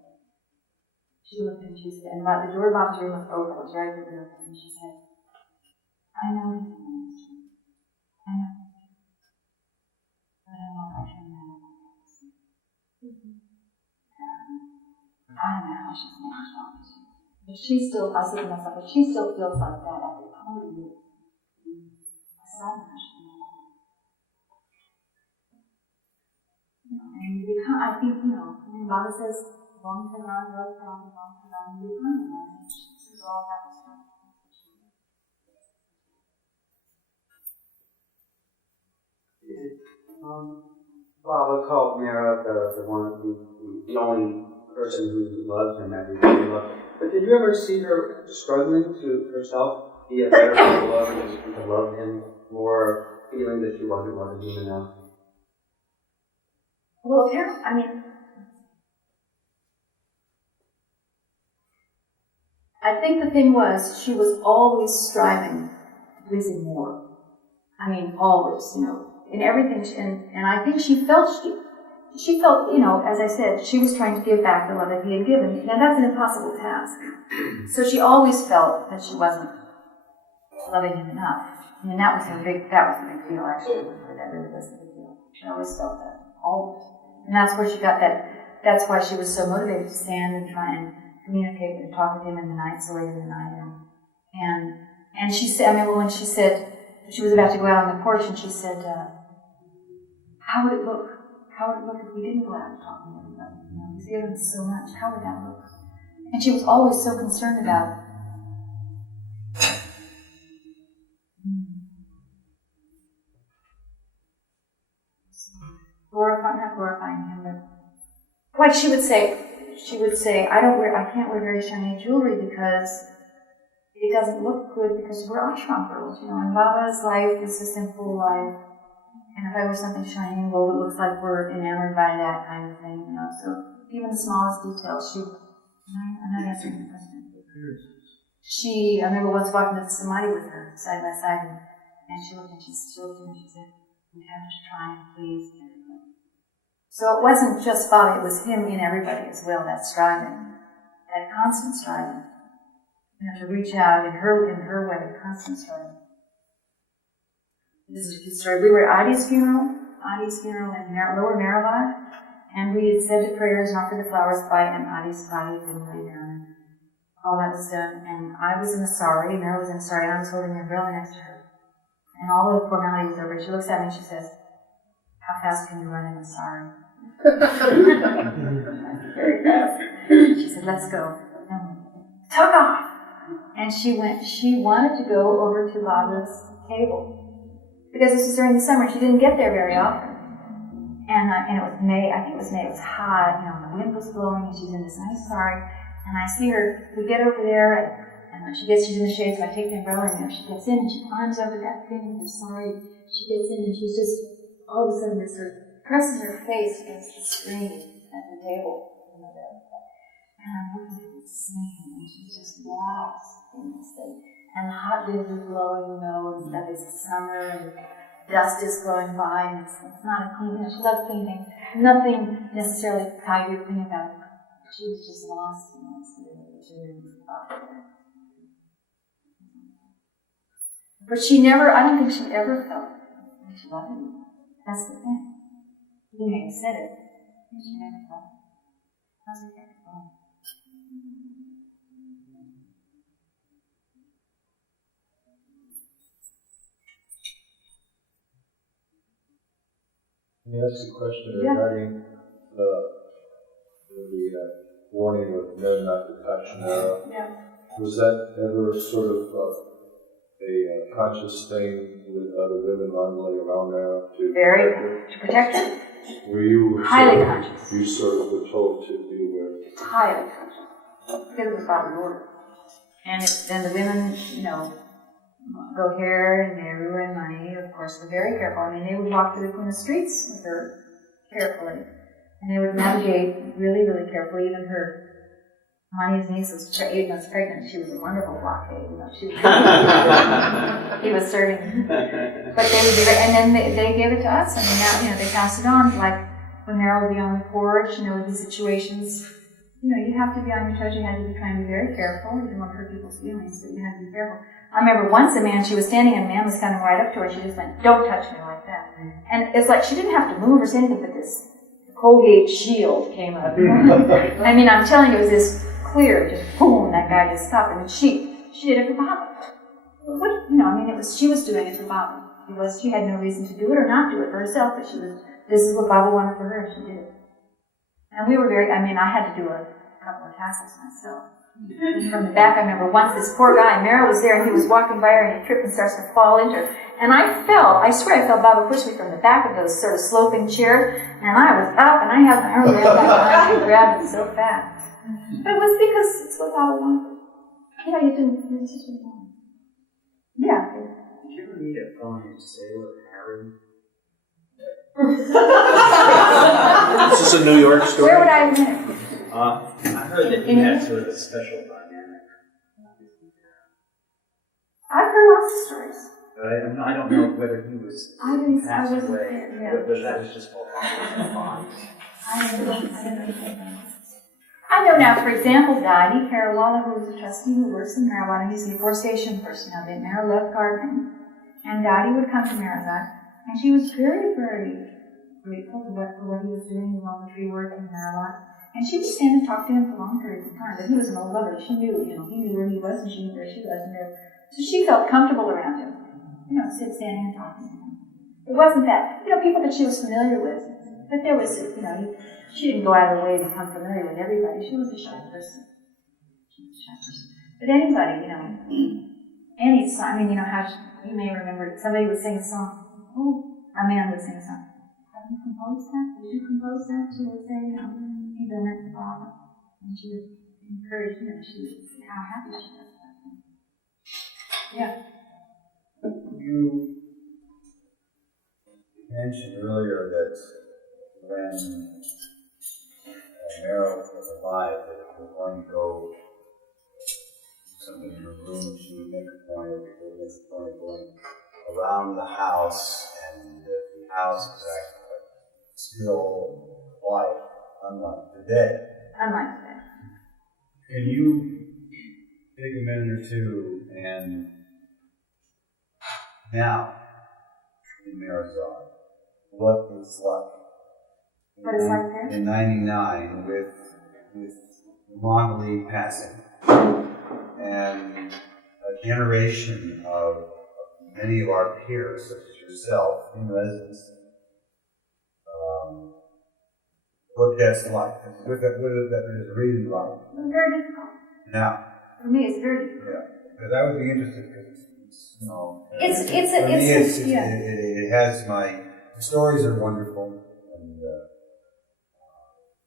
She looked and she said, and the door of Bob's room was open. It was right there. And she said, I know he's a minister. I know. But I don't know if I can manage it. I don't know how she's managed all this. But she still, I said to myself, but she still feels like that after 20 years. I said, I don't know how she managed it. And I think, when Baba says, long for God, love God, long for God, and become it. And this is all that was done. Baba called Mehera the only person who loved him as he really loved. But did you ever see her struggling to herself be a better love and to love him more, feeling that she wasn't human enough? Well, apparently, I think the thing was she was always striving to please him more. Always, in everything. And I think she felt, as I said, she was trying to give back the love that he had given. Now that's an impossible task. So she always felt that she wasn't loving him enough. That was a big deal, actually. That really was a big deal. She always felt that. Always. And that's where she got that. That's why she was so motivated to stand and try and communicate and talk with him in the night, so late in the night. And she said, I remember when she said, she was about to go out on the porch, and she said, how would it look? How would it look if we didn't go out and talk to everybody? He's given us so much. How would that look? And she was always so concerned about not glorifying him, but like she would say, I can't wear very shiny jewelry because it doesn't look good because we're ashram girls, and Baba's life is a simple life. And if I wear something shiny and gold, it looks like we're enamored by that kind of thing, So even the smallest details, I'm not answering the question. I remember once walking to the Samadhi with her, side by side, and she looked and she looked and she said, we have to try and please everybody. So it wasn't just Baba, it was him in everybody as well, that striving, that constant striving. To reach out in her way, constant striving. This is a good story. We were at Adi's funeral in Lower Meherabad, and we had said the prayers and offered the flowers by Adi's body had been laid down. All that was done, and I was in the sari, Mehera was in the sari, and I was holding the umbrella next to her. And all the formality was over, and she looks at me and she says, how fast can you run in a sari? Very fast. She said, let's go. And took off. And she wanted to go over to Baba's table. Because this was during the summer, she didn't get there very often. And it was May, I think it was May, it was hot, the wind was blowing, and she's in this nice sari. And I see her, we get over there, and when she's in the shade, so I take the umbrella, and she gets in, and she climbs over that thing with her sari. She gets in, and she's just, all of a sudden, just sort of presses her face against the screen at the table. And I'm looking at this scene, and she's just lost in this thing. And the hot winds are blowing, and that it's summer, and dust is blowing by, and it's not a clean, she loves clean things. Nothing necessarily tidy or clean about it. She was just lost in this. But I don't think she ever felt like she loved him. That's the thing. He may have said it, but she never felt it. That's okay. Let me ask you a question regarding the warning of men not to touch Mehera. Yeah. Was that ever sort of a conscious thing with other women around Mehera to protect her? Were you highly conscious? You sort of were told to be aware. Highly conscious. Because it was Baba's order. And the women, go here and Meru and Mani, of course, were very careful. I mean, they would walk through the Pune streets with her carefully. And they would navigate really, really carefully. Even her, Mani's niece was 8 months pregnant. She was a wonderful blockade. You know, she was, he was serving. But they would be, and then they gave it to us. I mean, now, you know, they passed it on. Like when Meryl would be on the porch, you know, with these situations, you know, you have to be on your toes. You had to be trying to be very careful. You didn't want to hurt people's feelings, but you had to be careful. I remember once she was standing and a man was coming right up to her and she just went, "Don't touch me," like that. And it's like she didn't have to move or say anything, but this Colgate shield came up. I mean, I'm telling you, it was this clear, just boom, that guy just stopped. I mean, she did it for Baba. What, you know, I mean, she was doing it for Baba. She had no reason to do it or not do it for herself, but this is what Baba wanted for her, and she did it. And we were I had to do a couple of tassels myself. From the back, I remember once this poor guy, Meryl was there, and he was walking by her, and he tripped and starts to fall into her. And I swear I felt Baba push me from the back of those sort of sloping chairs, and I was up, and I had my arm around that, and I grabbed it so fast. But it was because it's what Baba wanted. You know, you just what you wanted. Yeah. Did you ever meet a fellow named Sailor Harry? Is this a New York story? Where would I have met him? I heard that he had sort of a special dynamic. I've heard lots of stories. But I don't know whether he was passed away. There, yeah. But that was just all fine. I know now, for example, Dadi Karawala, who is a trustee who works in Meherabad, he's the afforestation person now. They Mehera left gardening. And Dadi would come to Meherazad, and she was very, very grateful for what he was doing with all the tree work in Meherabad. And she would stand and talk to him for long periods of time. But he was an old lover. She knew, he knew where he was, and she knew where she was. And so she felt comfortable around him. Standing and talking to him. It wasn't that, people that she was familiar with. But there was, she didn't go out of her way to become familiar with everybody. She was a shy person. But anybody, any song, how you may remember, somebody would sing a song. Oh, a man would sing a song. Have you composed that? Did you compose that? She would say, you've done that to Baba. And she would encourage him. She would see how happy she was about him. Yeah. You mentioned earlier that when Meryl was alive, that if you were going to go do something in her room, she would make a point of going around the house, and the house was actually still quiet, unlike today. Unlike today. Can you take a minute or two and now in Meherazad, what it's like? What it's like there? In '99, with Mongolia passing, and a generation of many of our peers, such as yourself, in residency. What that's like? What that is really like? It's very difficult. Now. For me, it's very difficult. Yeah, because I would be interested because it has the stories are wonderful, and the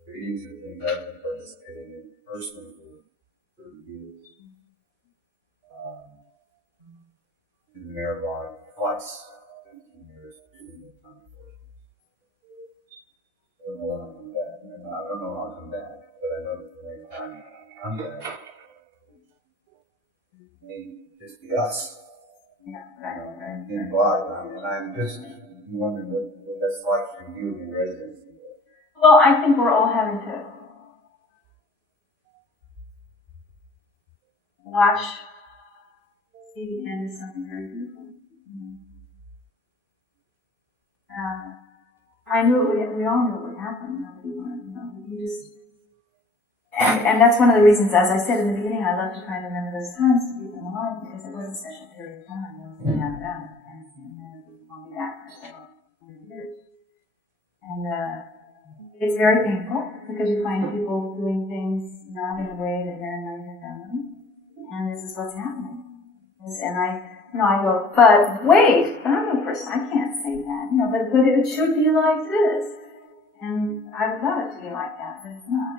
readings are things I've been participating in personally for 30 years. In Meherabad twice, 15 years between the time. I don't know when I'll come back. I don't know when I'll come back, but I know that the next time I come back, it may just be us. Yeah, right. In body, and I'm just wondering what that's like for you in residency. Well, I think we're all having to see the end of something very beautiful. I knew we all knew it would happen. And that's one of the reasons, as I said in the beginning, I love to try and remember those times to keep them alive, because it was a special period of time. It was going to happen, and then we'll be back for several years. And it's very painful, because you find people doing things not in a way that Mary might have done them, and this is what's happening. And I go, but wait, I'm a person, I can't say that, but it should be like this. And I would love it to be like that, but it's not.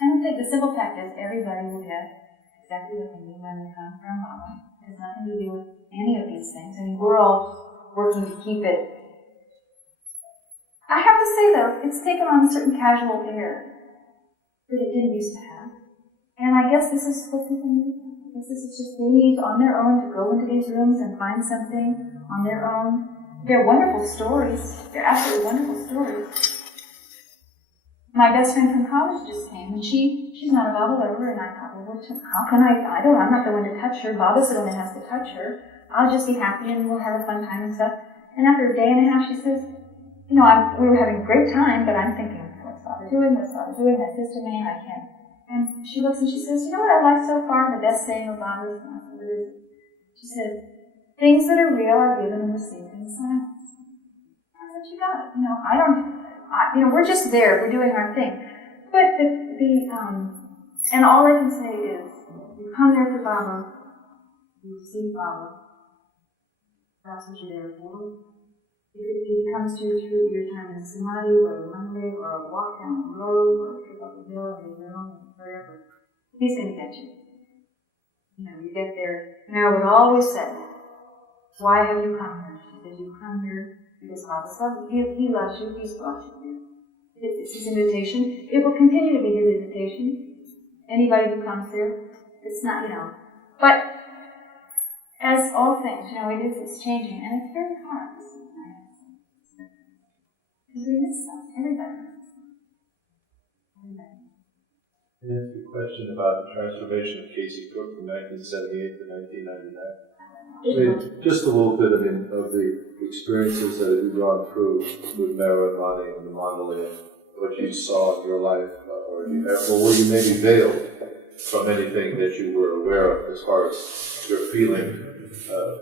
And I think the simple fact is everybody will get exactly what they need when they come from Mama. It has nothing to do with any of these things. I mean, we're all working to keep it. I have to say, though, it's taken on a certain casual air that it didn't used to have. And I guess this is what people need. I guess this is just they need on their own to go into these rooms and find something on their own. They're wonderful stories. They're absolutely wonderful stories. My best friend from college just came, and she's not a Baba lover, and I thought, well, how can I'm not the one to touch her. Baba's the one that has to touch her. I'll just be happy, and we'll have a fun time and stuff. And after a day and a half, she says, we were having a great time, but I'm thinking, what's Baba doing? What's Baba doing? That sister man, I can't. And she looks and she says, you know what I like so far? The best saying of Baba's, and I said, what is it? She said, things that are real are given and received in silence. I said, you got it. We're just there. We're doing our thing. But and all I can say is, you come there for Baba, you receive Baba. That's what you're there for. If it comes to you through your time in Samadhi, or a Monday, or a walk down the road, or a trip up the hill, or your own, wherever, he's going to get you. You get there. Mehera would always say, why have you come here? She said, you come here because Baba's love you. He loves you. He's brought you here. It's his invitation. It will continue to be his invitation. Anybody who comes here, it's not, But as all things, it's changing, and it's very hard. Because we miss stuff. Everybody misses stuff. Everybody. Can I ask you a question about the transformation of Kacy Cook from 1978 to 1999? Just a little bit of the experiences that you've gone through with Meherabad and the Mandalay, what you saw in your life, or were you maybe veiled from anything that you were aware of as far as your feeling of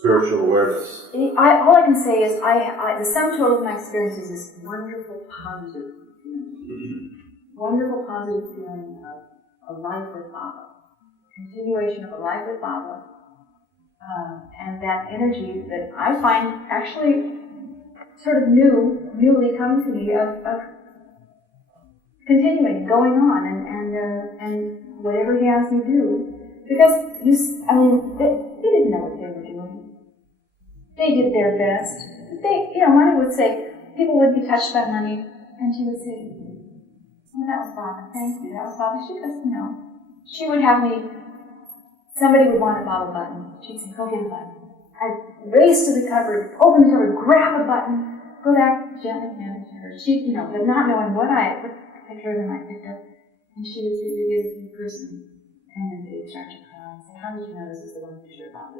spiritual awareness? All I can say is the sum total of my experiences is wonderful, positive feeling. Wonderful, positive feeling of a life with Baba. Continuation of a life with Baba. And that energy that I find actually sort of newly come to me of continuing, going on, and whatever he has me do. Because, they didn't know what they were doing. They did their best. Money would say, people would be touched by money, and she would say, oh, that was Baba, thank you, that was Baba. She goes, she would have me, somebody would want a Baba button. She'd say, go get a button. I'd race to the cupboard, open the cupboard, grab a button, go back, gently hand it to her. She, but not knowing what picture of them I picked up, and she would say, you give it to the person, and then they'd start to cry and say, how did you know this is the one picture of Baba?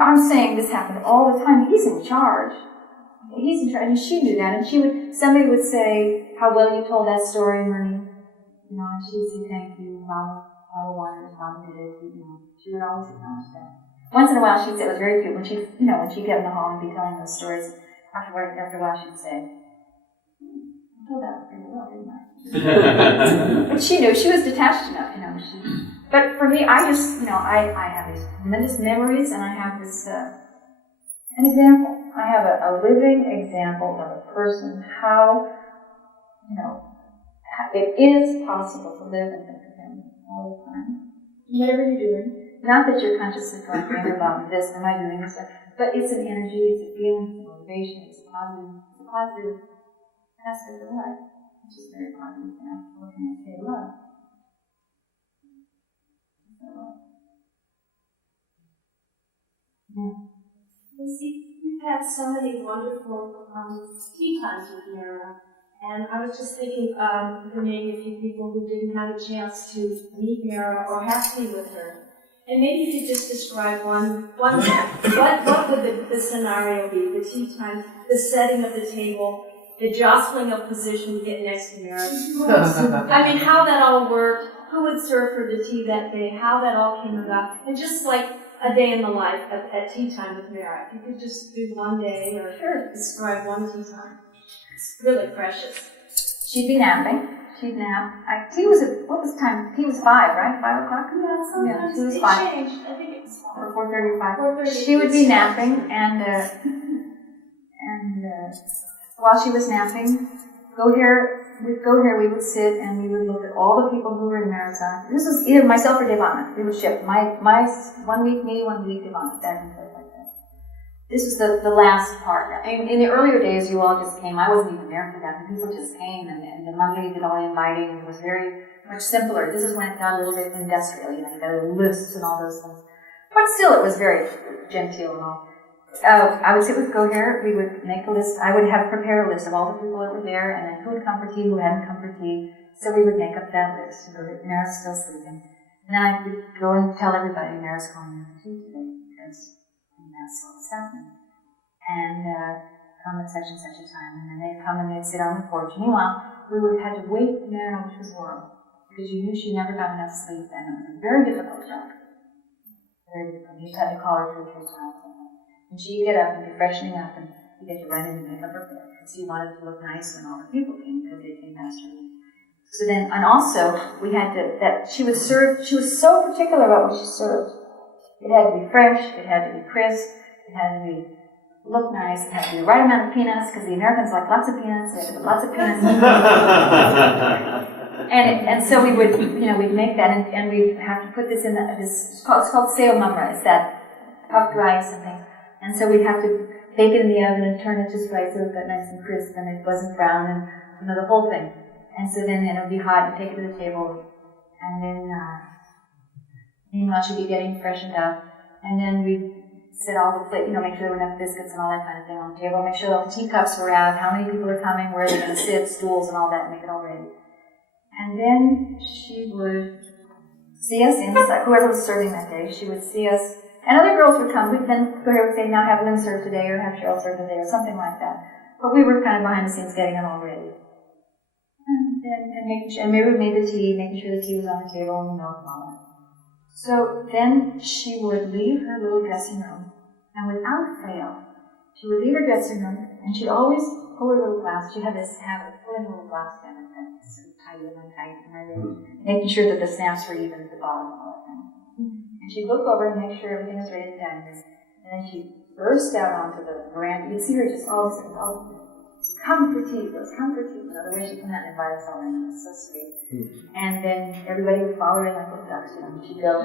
I'm saying this happened all the time. He's in charge. He's in charge, and she knew that, and somebody would say, how well you told that story, Moni. And she would say, thank you, Baba wanted it, Baba did it, she would always acknowledge that. Once in a while, she'd say, it was very cute, when she'd get in the hall and be telling those stories, after a while, she'd say, I told that pretty well, didn't I? But she knew, she was detached enough, but for me, I just, I have these tremendous memories, and I have this, an example. I have a living example of a person, how, it is possible to live and think of him all the time. Whatever you're doing. Not that you're consciously thinking about this, am I doing this? But it's an energy, it's a feeling, it's a motivation, it's a positive aspect of life. It's just very positive. What can I say? Love. Yeah. You see, we've had so many wonderful tea times with Mehera, and I was just thinking there may be a few people who didn't have a chance to meet Mehera or have tea with her. And maybe you could just describe what would the scenario be, the tea time, the setting of the table, the jostling of position to get next to Mehera. How that all worked, who would serve her the tea that day, how that all came about, and just like a day in the life at tea time with Mehera. If you could just do one day or describe one tea time. It's really precious. She'd be napping. She'd nap. Tea was what was the time? Tea was 5, right? 5 o'clock? Yeah, sometimes tea was it 5. changed. I think it was 5. Or 4:30 or 5. 4:30. She would be napping, and while she was napping, go here we'd go here, we would sit and we would look at all the people who were in Meherabad. This was either myself or Devana. We would ship. My 1 week me, 1 week Devana, back and forth like that. This was the last part. In the earlier days, you all just came. I wasn't even there for that. People just came, and the Monday did all the inviting, and it was very much simpler. This is when it got a little bit industrial, you got lists and all those things. But still, it was very genteel and all. I would sit with Goher, we would make a list. I would have prepared a list of all the people that were there, and then who had come for tea, who hadn't come for tea. So we would make up that list. Mehera's still sleeping. And then I would go and tell everybody Mehera's going in for tea today, because that's what's happening. And come at such and such a time. And then they'd come and they'd sit on the porch. Meanwhile, we would have had to wake Mehera, which was horrible, because you knew she never got enough sleep, and it was a very difficult job. Very difficult. You just had to call her 2 or 3 times. And she'd get up and be freshening up, and you'd get to run in and make up her bed, because you wanted to look nice when all the people came, because they came after you. So then, and also, we had to, that she was served, she was so particular about what she served. It had to be fresh, it had to be crisp, it had to be, look nice, it had to be the right amount of peanuts, because the Americans like lots of peanuts, they had to put lots of peanuts in. And so we would, we'd make that, and we'd have to put this in it's called seo mamra, it's that puffed rice and things. And so we'd have to bake it in the oven and turn it just right so it got nice and crisp and it wasn't brown and, the whole thing. And so then it would be hot, you'd take it to the table, and then, meanwhile she'd be getting freshened up, and then we'd set all the plate, make sure there were enough biscuits and all that kind of thing on the table, make sure all the teacups were out, how many people are coming, where they're going to sit, stools and all that, make it all ready. And then she would see us inside, whoever was serving that day, she would see us. And other girls would come. We'd then go here and say, now have Lynn serve today, or have Cheryl serve today, or something like that. But we were kind of behind the scenes getting it all ready. And making sure, and maybe we made the tea, making sure the tea was on the table and the milk and all that. So then she would leave her little dressing room, and without fail, she would leave her dressing room, and she'd always pull her little blouse. She'd have this habit of pulling her little blouse down and then sort of tight and making sure that the snaps were even at the bottom and all that kind of thing. And she'd look over and make sure everything was ready in the dining room. And then she'd burst out onto the veranda. You'd see her just all of a sudden, come for tea, girls, come for tea. The way she'd come out and invite us all in, it was so sweet. And then everybody would follow her like little ducks, and she'd go.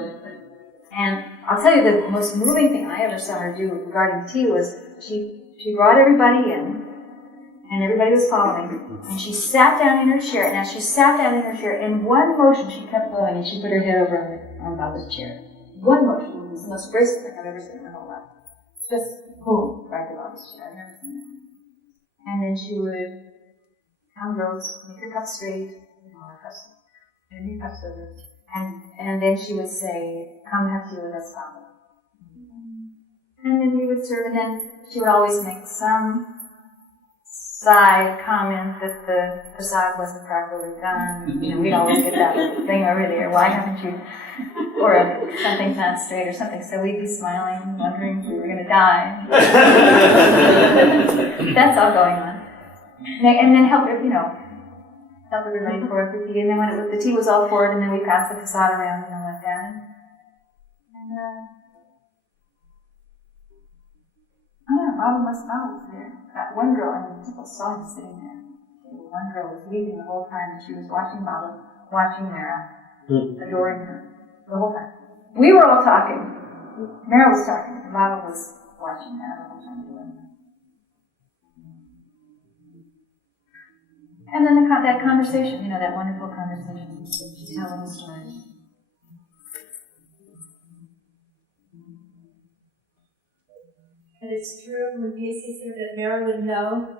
And I'll tell you, the most moving thing I ever saw her do regarding tea was she brought everybody in, and everybody was following, and she sat down in her chair, and as she sat down in her chair, in one motion she kept going, and she put her head over on Baba's chair. One motion. It was the most graceful thing I've ever seen in my whole life. Just boom, right to Baba's chair. I've never seen that. And then she would come, girls, make your cups straight, all her cups, and your cups over. And then she would say, come have tea with us, Saba. And then we would serve, and then she would always make some side comment that the facade wasn't properly done. We'd always get that thing over there. Why haven't you? Or something's not straight or something. So we'd be smiling, wondering if we were going to die. That's all going on. And then help everybody pour up the tea. And then when the tea was all poured, and then we passed the facade around, like that. Baba was there. That one girl, and people saw him sitting there. One girl was weeping the whole time, and she was watching Baba, watching Mehera, adoring her, the whole time. We were all talking. Mehera was talking, and Baba was watching that the whole time. And then that conversation, that wonderful conversation. She's telling the story. And it's true when Kacy said that Mehera would know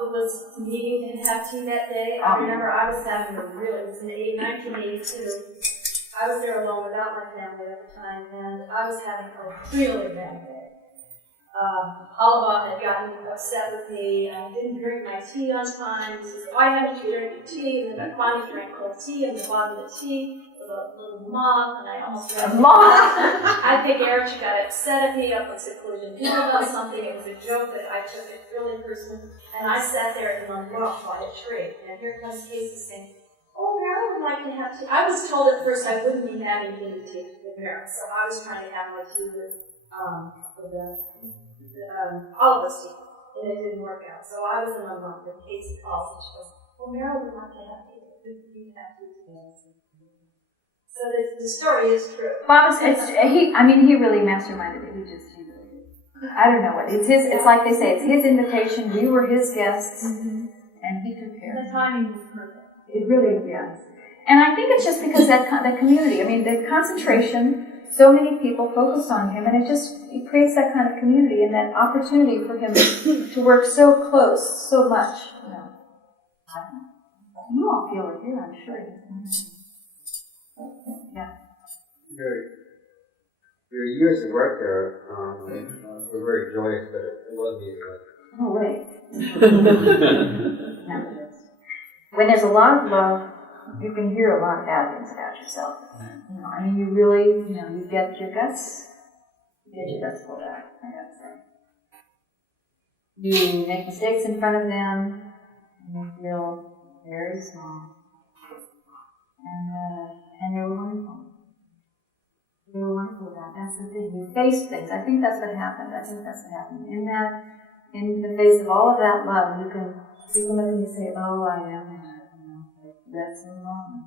who was meeting to have tea that day. I remember I was having it was in 1982. I was there alone without my family at the time, and I was having a really bad day. Oliver had gotten upset with me. I didn't drink my tea on time. He says, why haven't you drank your tea? And then I finally drank cold tea, and the bottom of the tea was a little moth, and I almost drank it. I think Eric got upset at me up in seclusion. People done something. It was a joke that I took it really personally. And I sat there in one rock by a tree. And here comes Kacy saying, oh, Mehera would like to have tea. I was told at first I wouldn't be having any tea with Mehera, so I was trying to have my tea with all of us tea, and it didn't work out. So I was in my room, and Kacy calls, and she goes, Well, Mehera would not get happy. We'd have to. So the story is true. Bob, he really masterminded it. He really did. I don't know what. It's like they say, it's his invitation, we were his guests, and he took care of it. The timing was perfect. It really is. And I think it's just because that community, I mean, the concentration, so many people focus on him, and it creates that kind of community and that opportunity for him to work so close, so much, you know. You all feel it here, I'm sure. Yeah. Your years of work there were very joyous, but it wasn't easy. Oh, wait. When there's a lot of love, you can hear a lot of bad things about yourself. You know, I mean, you really, you get your guts pulled out, I gotta say. You make mistakes in front of them, and you feel very small. And they were wonderful. They were wonderful about that. That's the thing. You face things. I think that's what happened. In the face of all of that love, you can look and you say, oh, I am that. That's so wrong.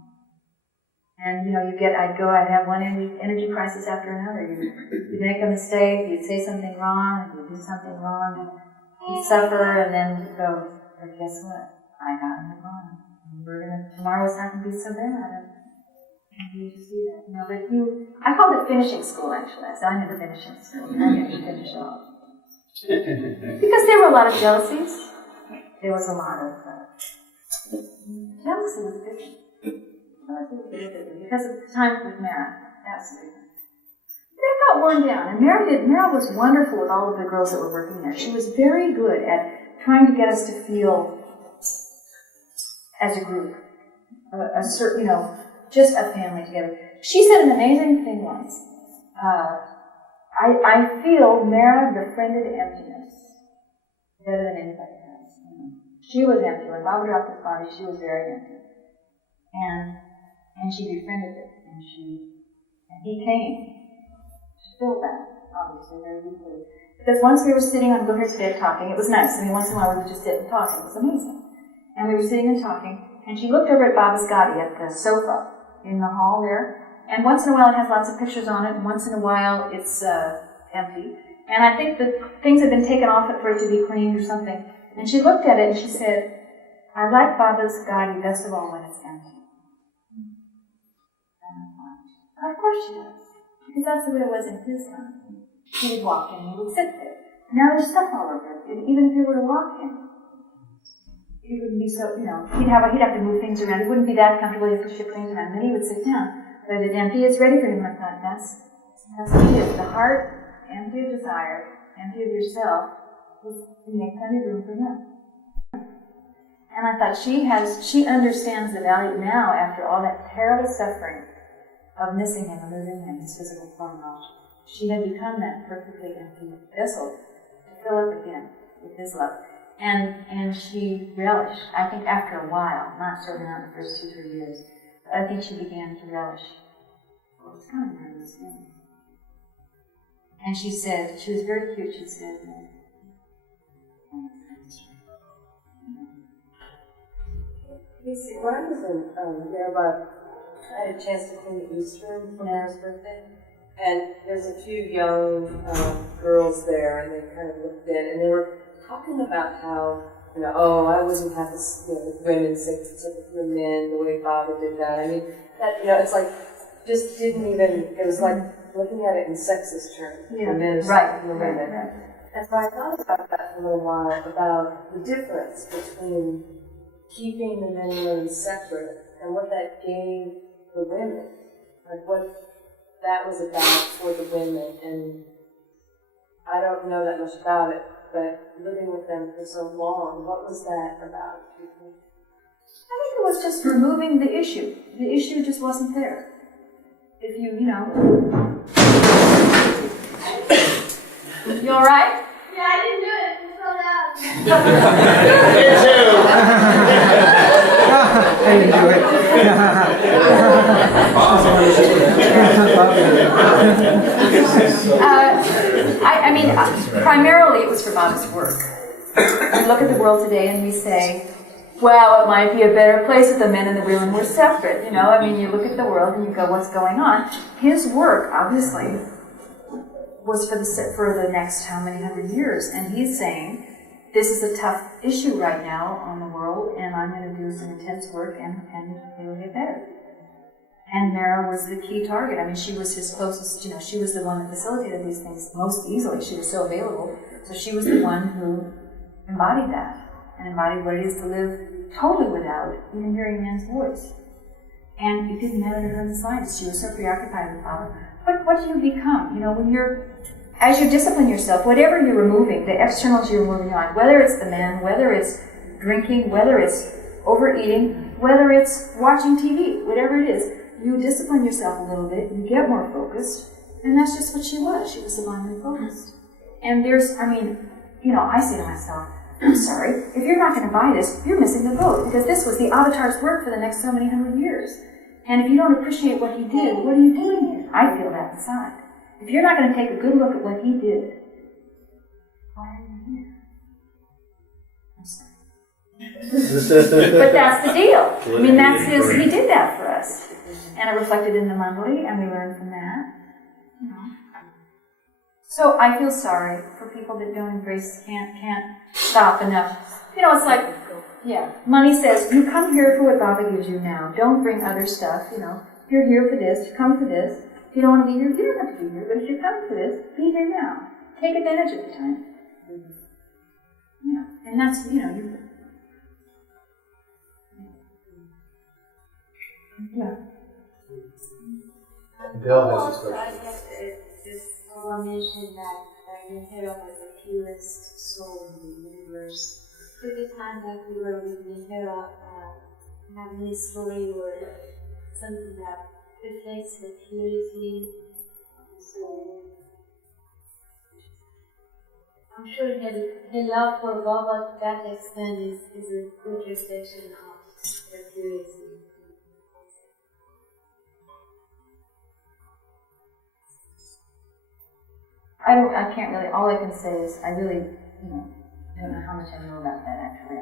And I'd have one energy crisis after another. You make a mistake, you say something wrong, and you do something wrong, and you suffer, and then you go, but guess what? I got to move on. Tomorrow's not going to be so bad. And you just do that. But I called it finishing school, actually. So I never finished in school. I had to finish off. Because there were a lot of jealousies. There was a lot of jealousy was different. Because of the time with Mehera. Absolutely. That got worn down. And Mehera was wonderful with all of the girls that were working there. She was very good at trying to get us to feel as a group, a certain, just a family together. She said an amazing thing once. I feel Mehera befriended emptiness better than anybody else. She was empty. When Baba dropped his body, she was very empty. And she befriended it. And he came to fill that, obviously, very deeply. Because once we were sitting on Goher's bed talking, it was nice. I mean, once in a while we would just sit and talk. It was amazing. And we were sitting and talking, and she looked over at Baba's Gadi at the sofa in the hall there, and once in a while it has lots of pictures on it, and once in a while it's empty. And I think that things have been taken off it for it to be cleaned or something. And she looked at it and she said, I like Baba's Gadi best of all when it's empty. And I thought, of course she does, because that's the way it was in his time. He would walk in and he would sit there. Now there's stuff all over it, even if he were to walk in. He wouldn't be so, he'd have to move things around. He wouldn't be that comfortable. He'd have to shift things around. And then he would sit down. But if it's empty, it's ready for him. I thought, that's what it is. The heart, empty of desire, empty of yourself, is to make plenty of room for him. And I thought, she understands the value now after all that terrible suffering of missing him and losing him, his physical form knowledge. She had become that perfectly empty vessel to fill up again with his love. And she relished, I think after a while, certainly not the first 2-3 years, but I think she began to relish what's coming from this thing. And she said, she was very cute, she said, Kacy, when I was in Meherabad, I had a chance to clean the Easter for Mehera's birthday. And there's a few young girls there, and they kind of looked in, and they were talking about how, I wouldn't have this, the women sit with the men the way Baba did that. I mean, that, it's like, just didn't even, it was like looking at it in sexist terms. Yeah. The men Right. and the women. Right. And so I thought about that for a little while, about the difference between keeping the men and women separate and what that gave the women. Like what that was about for the women. And I don't know that much about it, but living with them for so long, what was that about? I think it was just removing the issue. The issue just wasn't there. If you You all right? Yeah, I didn't do it. It's so loud. Me too. I didn't do it. Primarily it was for Baba's work. We look at the world today and we say, well, it might be a better place if the men and the women were separate. You know, I mean, you look at the world and you go, what's going on? His work, obviously, was for the next how many hundred years, and he's saying, this is a tough issue right now on the world, and I'm going to do some intense work, and it'll get better. And Mehera was the key target. I mean, she was his closest, she was the one that facilitated these things most easily. She was so available. So she was the one who embodied that, and embodied what it is to live totally without even hearing a man's voice. And it didn't matter to her in the slightest. She was so preoccupied with Baba. What do you become? As you discipline yourself, whatever you're removing, the externals you're moving on, whether it's the man, whether it's drinking, whether it's overeating, whether it's watching TV, whatever it is, you discipline yourself a little bit, you get more focused, and that's just what she was. She was divinely focused. And I say to myself, I'm sorry, if you're not going to buy this, you're missing the boat, because this was the Avatar's work for the next so many hundred years. And if you don't appreciate what he did, what are you doing here? I feel that inside. If you're not going to take a good look at what he did, why are you here? I'm sorry. But that's the deal. I mean, he did that for us. And it reflected in the Mandali, and we learned from that. So I feel sorry for people that don't embrace, can't stop enough. It's like, money says, you come here for what Baba gives you now. Don't bring other stuff, You're here for this, you come for this. If you don't want to be here, you don't have to be here. But if you're coming for this, be here now. Take advantage of the time. And that's, Bill has his question. I guess this Saba mentioned that Mehera was the purest soul in the universe. Could the time that we were with Mehera have any story or something that reflects the purity of the soul? I'm sure her love for Baba to that extent is a good reflection of her purity. I can't really, all I can say is I really, don't know how much I know about that actually.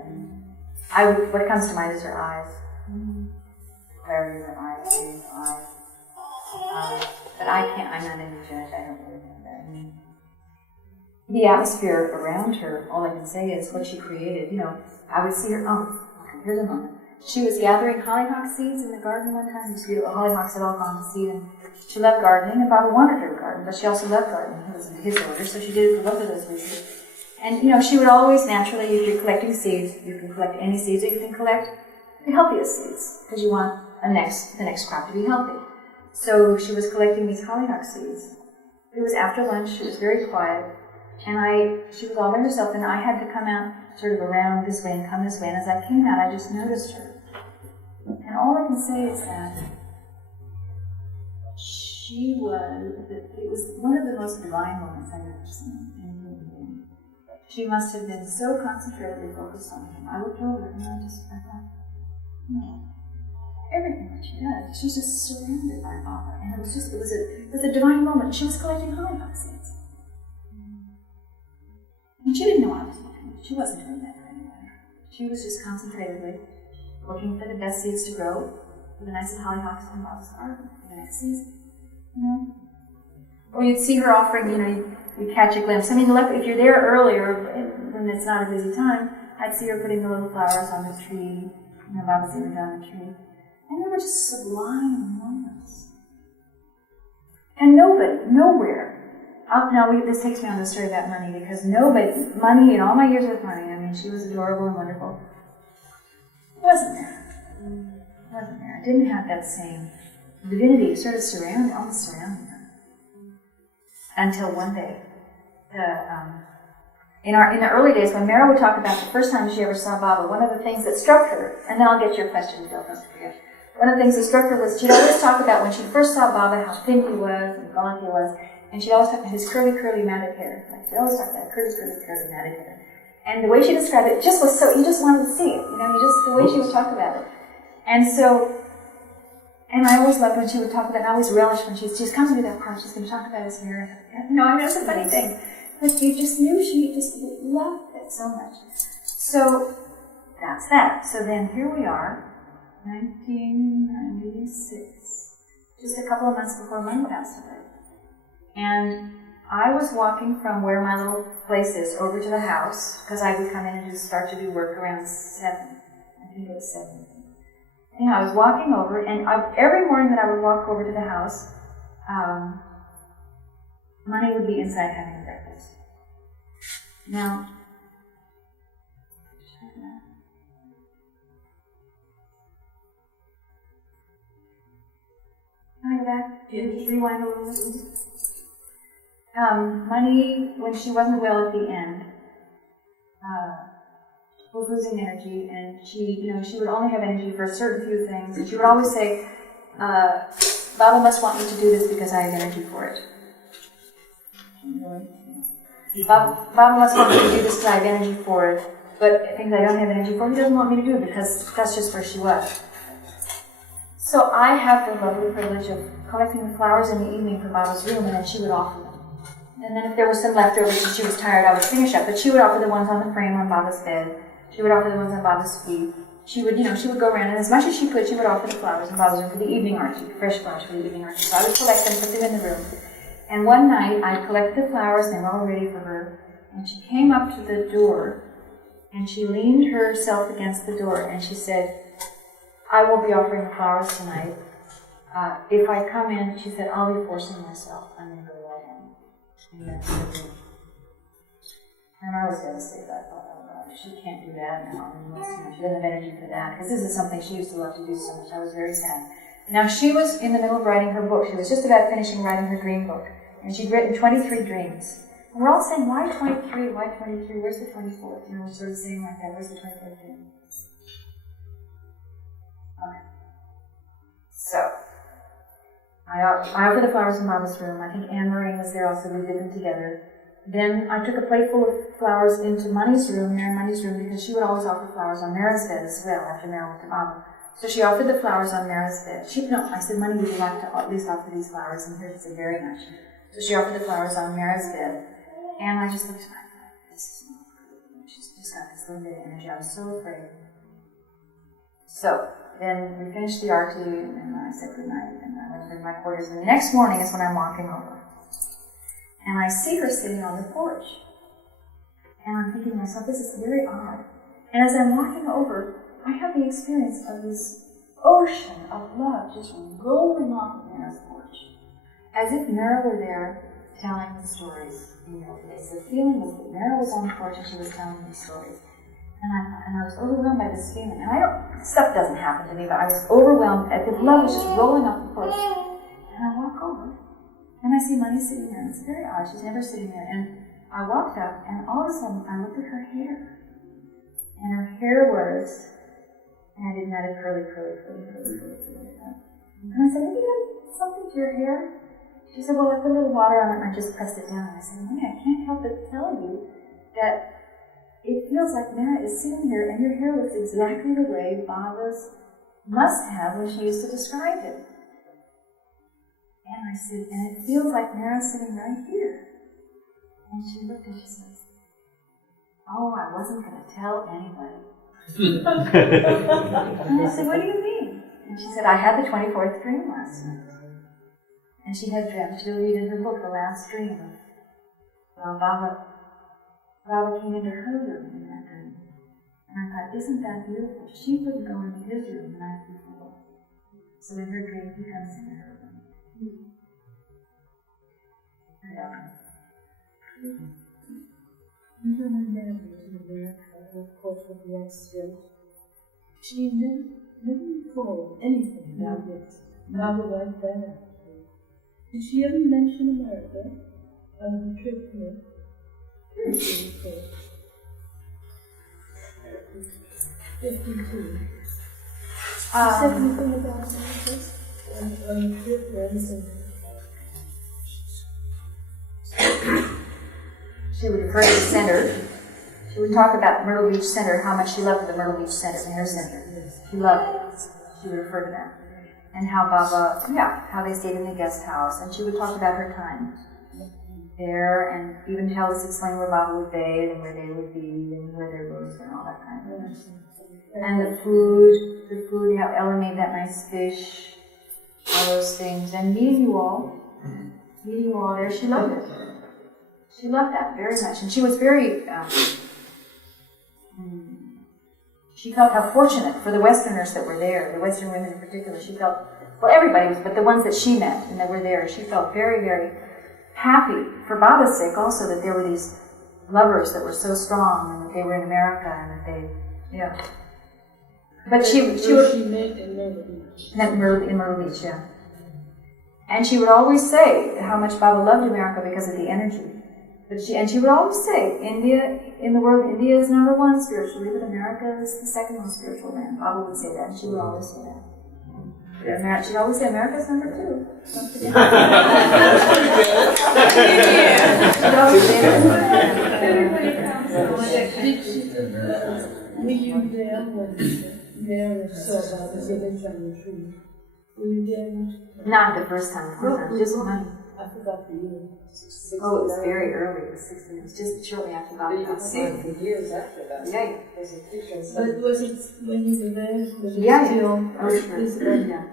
What comes to mind is her eyes. Clarity of her eyes, beauty of her eyes. But I'm not any judge, I don't really know that. The atmosphere around her, all I can say is what she created. I would see her, here's a moment. She was gathering hollyhock seeds in the garden one time. These beautiful hollyhocks had all gone to seed, and she loved gardening, and Baba wanted her to garden, but she also loved gardening. It was in his order, so she did it for both of those reasons. And, she would always naturally, if you're collecting seeds, you can collect any seeds, or you can collect the healthiest seeds, because you want the next crop to be healthy. So she was collecting these hollyhock seeds. It was after lunch, she was very quiet, and she was all by herself, and I had to come out sort of around this way and come this way, and as I came out, I just noticed her. And all I can say is that it was one of the most divine moments I've ever seen in a human being. She must have been so concentratedly focused on him. I looked over and I thought, everything that she does, she's just surrounded by Baba. And it was a divine moment. She was collecting hollyhock seeds. And she didn't know I was looking. She wasn't doing that for anyone. She was just concentratedly looking for the best seeds to grow for the nice hollyhocks from Baba's garden for the next season. Or you'd see her offering, you catch a glimpse. I mean, if you're there earlier, when it's not a busy time, I'd see her putting the little flowers on the tree, Baba's image on the tree. And they were just sublime moments. And nowhere. This takes me on the story about money, because money, in all my years with money, she was adorable and wonderful. It wasn't there. I didn't have that same divinity sort of almost surrounding her. Until one day, in the early days, when Mehera would talk about the first time she ever saw Baba, one of the things that struck her, and then I'll get your question, Bill, don't forget. One of the things that struck her was she'd always talk about when she first saw Baba, how thin he was and gaunt he was, and she'd always talk about his curly, matted hair. She'd always talk about curly, matted hair. And the way she described it just was so, you just wanted to see it, the way she would talk about it. And I always loved when she would talk about it, and I always relished when she's coming to that part, she's going to talk about his hair. It's a funny thing. But you just knew she just loved it so much. So, that's that. So then here we are, 1996, just a couple of months before Mom passed away. And I was walking from where my little place is over to the house, because I would come in and start to do work around 7. I think it was 7. Anyhow, I was walking over, and every morning that I would walk over to the house, Money would be inside having breakfast. Now, can I go back? Rewind a little bit. Money, when she wasn't well at the end, was losing energy, and she would only have energy for a certain few things, and she would always say, Baba must want me to do this because I have energy for it. Baba must want me to do this because I have energy for it, but things I don't have energy for, he doesn't want me to do it because that's just where she was. So I have the lovely privilege of collecting the flowers in the evening from Baba's room, and then she would offer them. And then if there were some leftovers and she was tired, I would finish up. But she would offer the ones on the frame on Baba's bed. She would offer the ones on Baba's feet. She would go around, and as much as she could, she would offer the flowers in Baba's room for the evening archie, fresh flowers for the evening archie. So I would collect them, put them in the room. And one night, I collected the flowers, and they were all ready for her. And she came up to the door, and she leaned herself against the door, and she said, I will be offering the flowers tonight. If I come in, she said, I'll be forcing myself. I'm going to go right in. And I was devastated. I thought, oh God, she can't do that now. She doesn't have energy for that. Because this is something she used to love to do so much. I was very sad. Now, she was in the middle of writing her book. She was just about finishing writing her dream book. And she'd written 23 dreams. And we're all saying, why 23? Why 23? Where's the 24th? You know, we're sort of saying like that. Where's the 24th dream? Okay. So, I offered the flowers in Mama's room. I think Anne Marie was there also. We did them together. Then I took a plateful of flowers into Money's room, Mary Money's room, because she would always offer flowers on Meherabad as well after Mary went to Mama. So she offered the flowers on Meherabad. I said, Money, would you like to at least offer these flowers? And here she said, very much. So she offered the flowers on Meherabad. And I just looked at my God, this is not good. She's just got this little bit of energy. I was so afraid. So then we finished the arti, and I said goodnight, and I went to my quarters. And the next morning is when I'm walking over. And I see her sitting on the porch. And I'm thinking to myself, this is very odd. And as I'm walking over, I have the experience of this ocean of love just rolling off of Mehera's porch. As if Mehera were there telling the stories in her face. The feeling was that Mehera was on the porch and she was telling me stories. And I was overwhelmed by this feeling. And stuff doesn't happen to me, but I was overwhelmed. The love was just rolling off the porch. And I walk over. And I see Money sitting there, and it's very odd. She's never sitting there. And I walked up, and all of a sudden, I looked at her hair. And her hair was, and I didn't have it curly. And I said, have you done something to your hair? She said, well, I put a little water on it, and I just pressed it down. And I said, Money, I can't help but tell you that it feels like Mehera is sitting here, and your hair looks exactly the way Baba's must have when she used to describe it. And I said, and it feels like Mehera's sitting right here. And she looked and she says, oh, I wasn't going to tell anybody. And I said, what do you mean? And she said, I had the 24th dream last night. And she had dreamt, she'll read in her book, the last dream. Well, Baba came into her room in that dream. And I thought, isn't that beautiful? She couldn't go into his room the night before. So in her dream, he comes into her room. Even when Mary was in America, of course, with the accident, she never recalled anything about it. Mother like that. Did she ever mention America on the trip here? 52. She said anything about America? On the trip or anything? She would refer to the center. She would talk about Myrtle Beach Center, how much she loved the Myrtle Beach Center, Meher Center. She loved it. She would refer to that. And how Baba, how they stayed in the guest house. And she would talk about her time there, and even explain where Baba would bathe, and where they would be, and where their rooms were, and all that kind of thing. And the food, how Ella made that nice fish, all those things. And meeting you all there, she loved it. She loved that very much. And she was very, she felt how fortunate for the Westerners that were there, the Western women in particular. She felt, well, everybody was, but the ones that she met and that were there, she felt very, very happy for Baba's sake also that there were these lovers that were so strong and that they were in America and that they, you know. But she would. She met in Myrtle Beach. In Myrtle Beach, yeah. And she would always say how much Baba loved America because of the energy. And she would always say, India, in the world, India is number one spiritually, but America is the second most spiritual land. Baba would say that, and she would always say that. Yeah. She'd always say, America's number two. Don't forget. She'd always say that. Everybody comes. Were you there when Mary saw about the village on the tree? Were you there? Not the first time, just one. I forgot the year. Oh, it was very early. It was 16. It was just shortly after Baba. But you could see it for years after that. Yeah. There's a picture. But was it when you were there? Was it Yeah, still? yeah.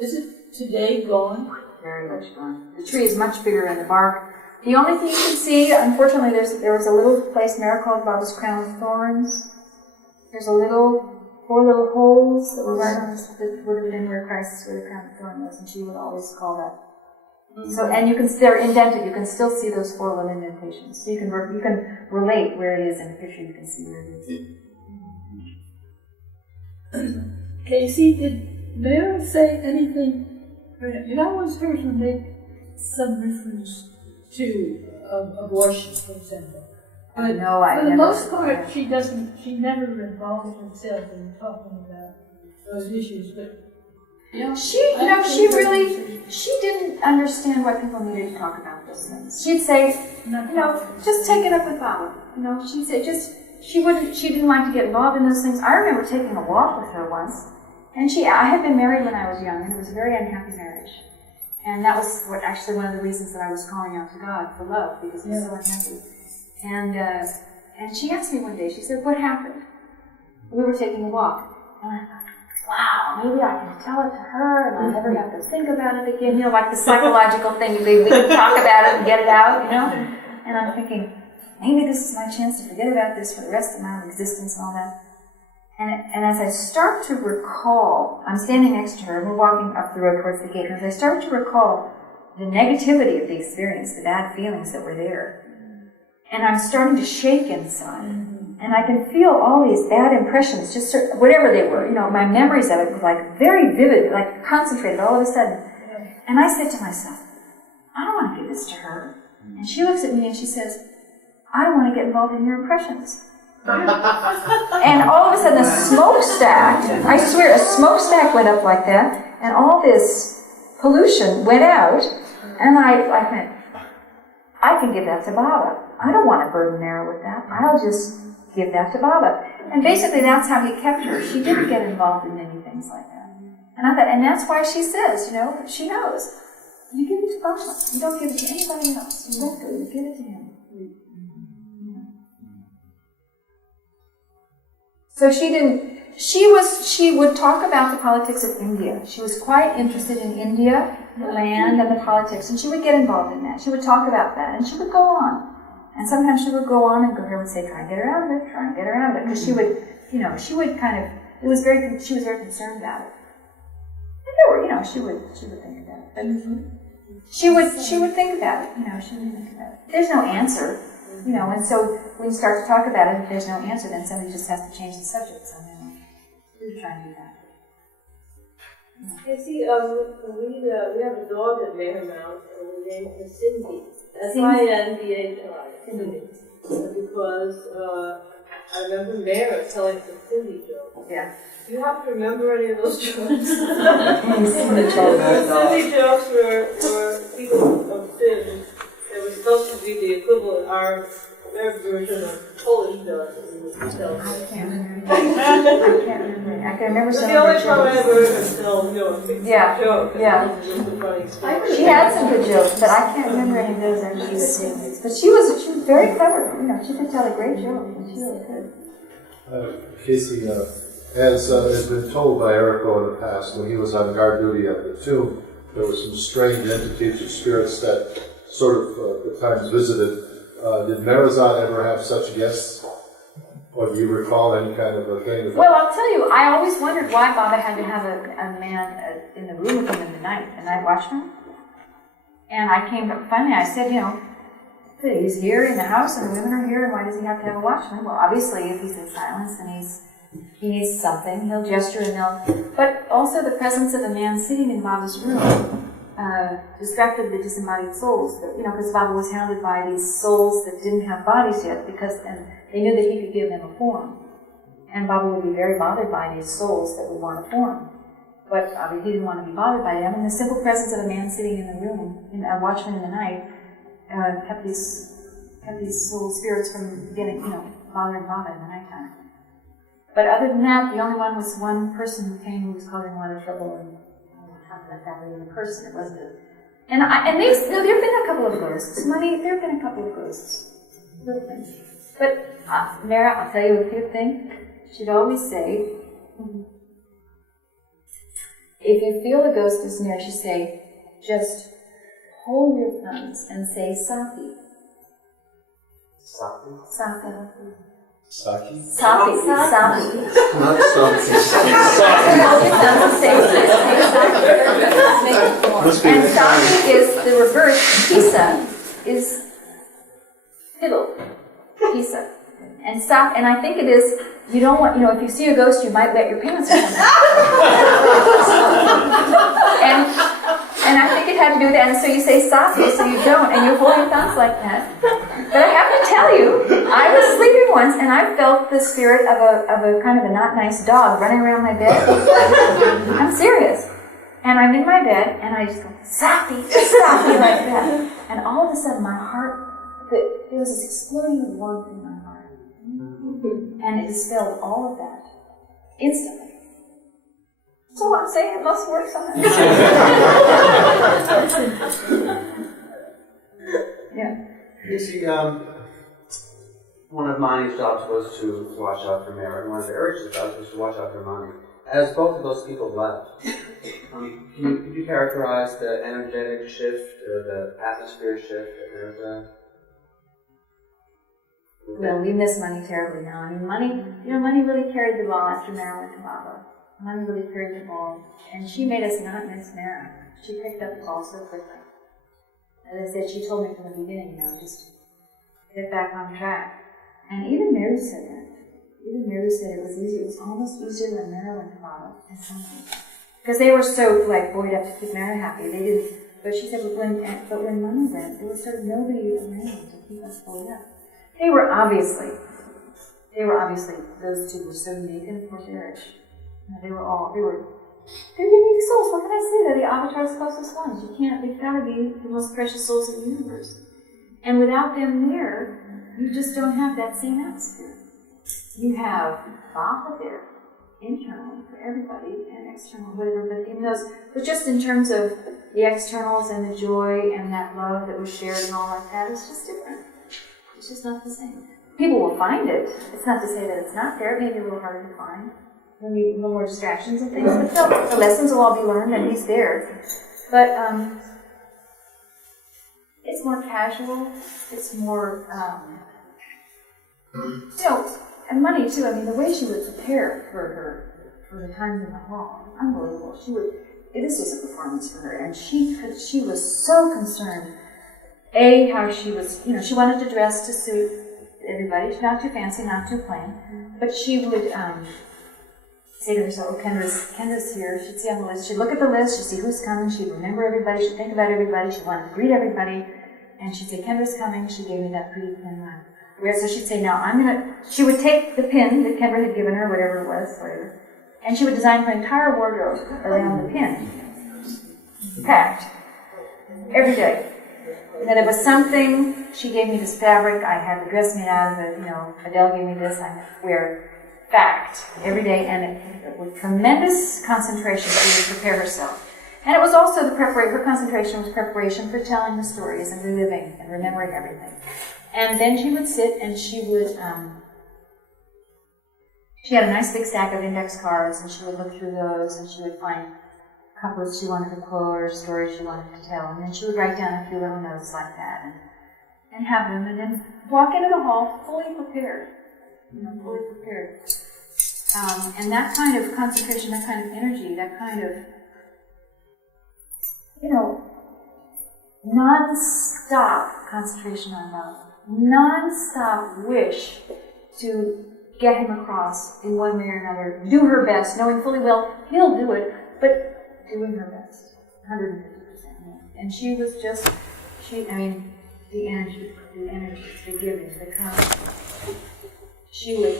Is it today gone? Very much gone. The tree is much bigger and the bark. The only thing you can see, unfortunately, there was a little place there called Baba's Crown of Thorns. There's four little holes that were right on that would have been where Christ, where the crown of thorn was, and she would always call that. So, and they're indented. You can still see those four little indentations. So you can relate where it is in the picture. You can see where it is. Kacy, did Mary say anything? I always heard her make some reference to abortion, for example. But no, for the most part, she never involved herself in talking about those issues. But she didn't understand why people needed to talk about those things. She'd say, just take it up with Baba. She'd say she didn't like to get involved in those things. I remember taking a walk with her once, and I had been married when I was young, and it was a very unhappy marriage. And that was actually one of the reasons that I was calling out to God for love, because I was so unhappy. And she asked me one day, she said, what happened? We were taking a walk. And I thought, wow, maybe I can tell it to her and I'll never have to think about it again. Like the psychological thing, we can talk about it and get it out, And I'm thinking, maybe this is my chance to forget about this for the rest of my existence and all that. And as I start to recall, I'm standing next to her and we're walking up the road towards the gate, and as I start to recall the negativity of the experience, the bad feelings that were there, and I'm starting to shake inside. And I can feel all these bad impressions, just whatever they were. My memories of it were like very vivid, like concentrated all of a sudden. And I said to myself, I don't want to give this to her. And she looks at me and she says, I want to get involved in your impressions. And all of a sudden a smokestack, I swear a smokestack went up like that, and all this pollution went out, and I went, I can give that to Baba. I don't want to burden Mehera with that. I'll just give that to Baba. And basically that's how he kept her. She didn't get involved in many things like that. And I thought, and that's why she says, she knows. You give it to Baba. You don't give it to anybody else. You let go. You give it to him. So she would talk about the politics of India. She was quite interested in India, the land, and the politics, and she would get involved in that. She would talk about that, and she would go on. And sometimes she would go on, and Mehera would say, try and get her out of it, try and get her out of it. Because she would kind of, she was very concerned about it. And there were, she would think about it. But she would think about it, she would think about it. There's no answer, and so when you start to talk about it, if there's no answer, then somebody just has to change the subject somehow. We're trying to do that. Kacy, we have a dog at Meherabad, and we named her Cindy. S-I-N-D-H-I. Cindy. Because I remember Mehera telling the Cindy joke. Yeah. Do you happen to remember any of those jokes? Cindy Cindy jokes were people of sin. They were supposed to be the equivalent, their version of Polish jokes that we would tell. I can't remember. I can remember some of the only her time I jokes. ever heard her tell, a fictional joke. Yeah. It was a funny story. She had some good jokes, but I can't remember any of those actually. But she was very clever. She could tell a great joke, and she really could. Kacy, As has been told by Errico in the past, when he was on guard duty at the tomb, there were some strange entities or spirits that sort of at times visited. Did Meherazad ever have such guests? Or do you recall any kind of a thing? Well, I'll tell you, I always wondered why Baba had to have a man in the room with him in the night, a night watchman. And I came up, finally I said, he's here in the house and the women are here, and why does he have to have a watchman? Well, obviously, if he's in silence and he needs something, he'll gesture and they'll... But also the presence of a man sitting in Baba's room distracted the disembodied souls, because Baba was hounded by these souls that didn't have bodies yet, and they knew that he could give them a form. And Baba would be very bothered by these souls that would want a form. But he didn't want to be bothered by them, and the simple presence of a man sitting in the room, a watchman in the night, kept these soul spirits from getting, bothering Baba in the nighttime. But other than that, the only one was one person who came who was causing a lot of trouble, and that was in person. It wasn't there have been a couple of ghosts. There have been a couple of ghosts. Little things. But Mehera, I'll tell you a few things. She'd always say, if you feel a ghost is near, she'd say, just hold your thumbs and say Sapi. Sapi? Sapa. Saki? Sapi. Sapi. Not something. Hold your thumbs and say Sapi. And Sapi is the reverse. Pisa is fiddle. Pisa. And I think it is, you don't want, if you see a ghost, you might wet your pants or something. and I think it had to do with that. And so you say Sapi, so you don't, and you hold your thumbs like that. But I have to tell you, I was sleeping once, and I felt the spirit of a kind of a not nice dog running around my bed. I'm serious. And I'm in my bed, and I just go, Sapi, Sapi, like that. And all of a sudden, my heart, there was this explosion of warmth in my heart. And it dispelled all of that instantly. So I'm saying it must work sometimes. Yeah. You see, one of Mani's jobs was to watch out for Mehera, and one of Eric's jobs was to watch out for Mani. As both of those people left, could you characterize the energetic shift, or the atmosphere shift at Meherabad? Well, we miss Money terribly now. I mean, Money really carried the ball after Mehera went to Baba. Money really carried the ball, and she made us not miss Mehera. She picked up the ball so quickly. As I said, she told me from the beginning, just get back on track. And even Mary said that. Even Mary said it was easy. It was almost easier when Mehera went to Baba and something. Because they were so buoyed up to keep Mehera happy. They didn't. But she said, but when Money went, there was sort of nobody around to keep us buoyed up. They were obviously, those two were so unique, and of course Eric. They're unique souls, what can I say? They're the avatar's closest ones. They've got to be the most precious souls in the universe. And without them there, you just don't have that same atmosphere. You have Baba there, internally, for everybody, and external, whatever, but just in terms of the externals and the joy and that love that was shared and all like that, it's just different. It's just not the same. People will find it. It's not to say that it's not there. It may be a little harder to find. There'll be a little more distractions and things, but the lessons will all be learned, and he's there. But it's more casual. It's more, and Money too. I mean, the way she would prepare for the times in the hall, unbelievable. This was a performance for her, and she was so concerned. How she was, she wanted to dress to suit everybody, not too fancy, not too plain, but she would say to herself, oh, Kendra's here. She'd see on the list. She'd look at the list. She'd see who's coming. She'd remember everybody. She'd think about everybody. She'd want to greet everybody. And she'd say, Kendra's coming. She gave me that pretty pin. So she'd say, she would take the pin that Kendra had given her, whatever it was, and she would design her entire wardrobe around the pin. Packed. Every day. And then there was something, she gave me this fabric, I had the dress made out of it, Adele gave me this, I wear fact every day, and with tremendous concentration she would prepare herself. And it was also her concentration was preparation for telling the stories and reliving and remembering everything. And then she would sit and she She had a nice big stack of index cards, and she would look through those, and she would find couplets she wanted to quote or stories she wanted to tell, and then she would write down a few little notes like that, and have them, and then walk into the hall fully prepared, fully prepared. And that kind of concentration, that kind of energy, that kind of, non-stop concentration on love, non-stop wish to get him across in one way or another, do her best, knowing fully well he'll do it, but doing her best, 150%. And she was just, the energy, the giving, the confidence. She would,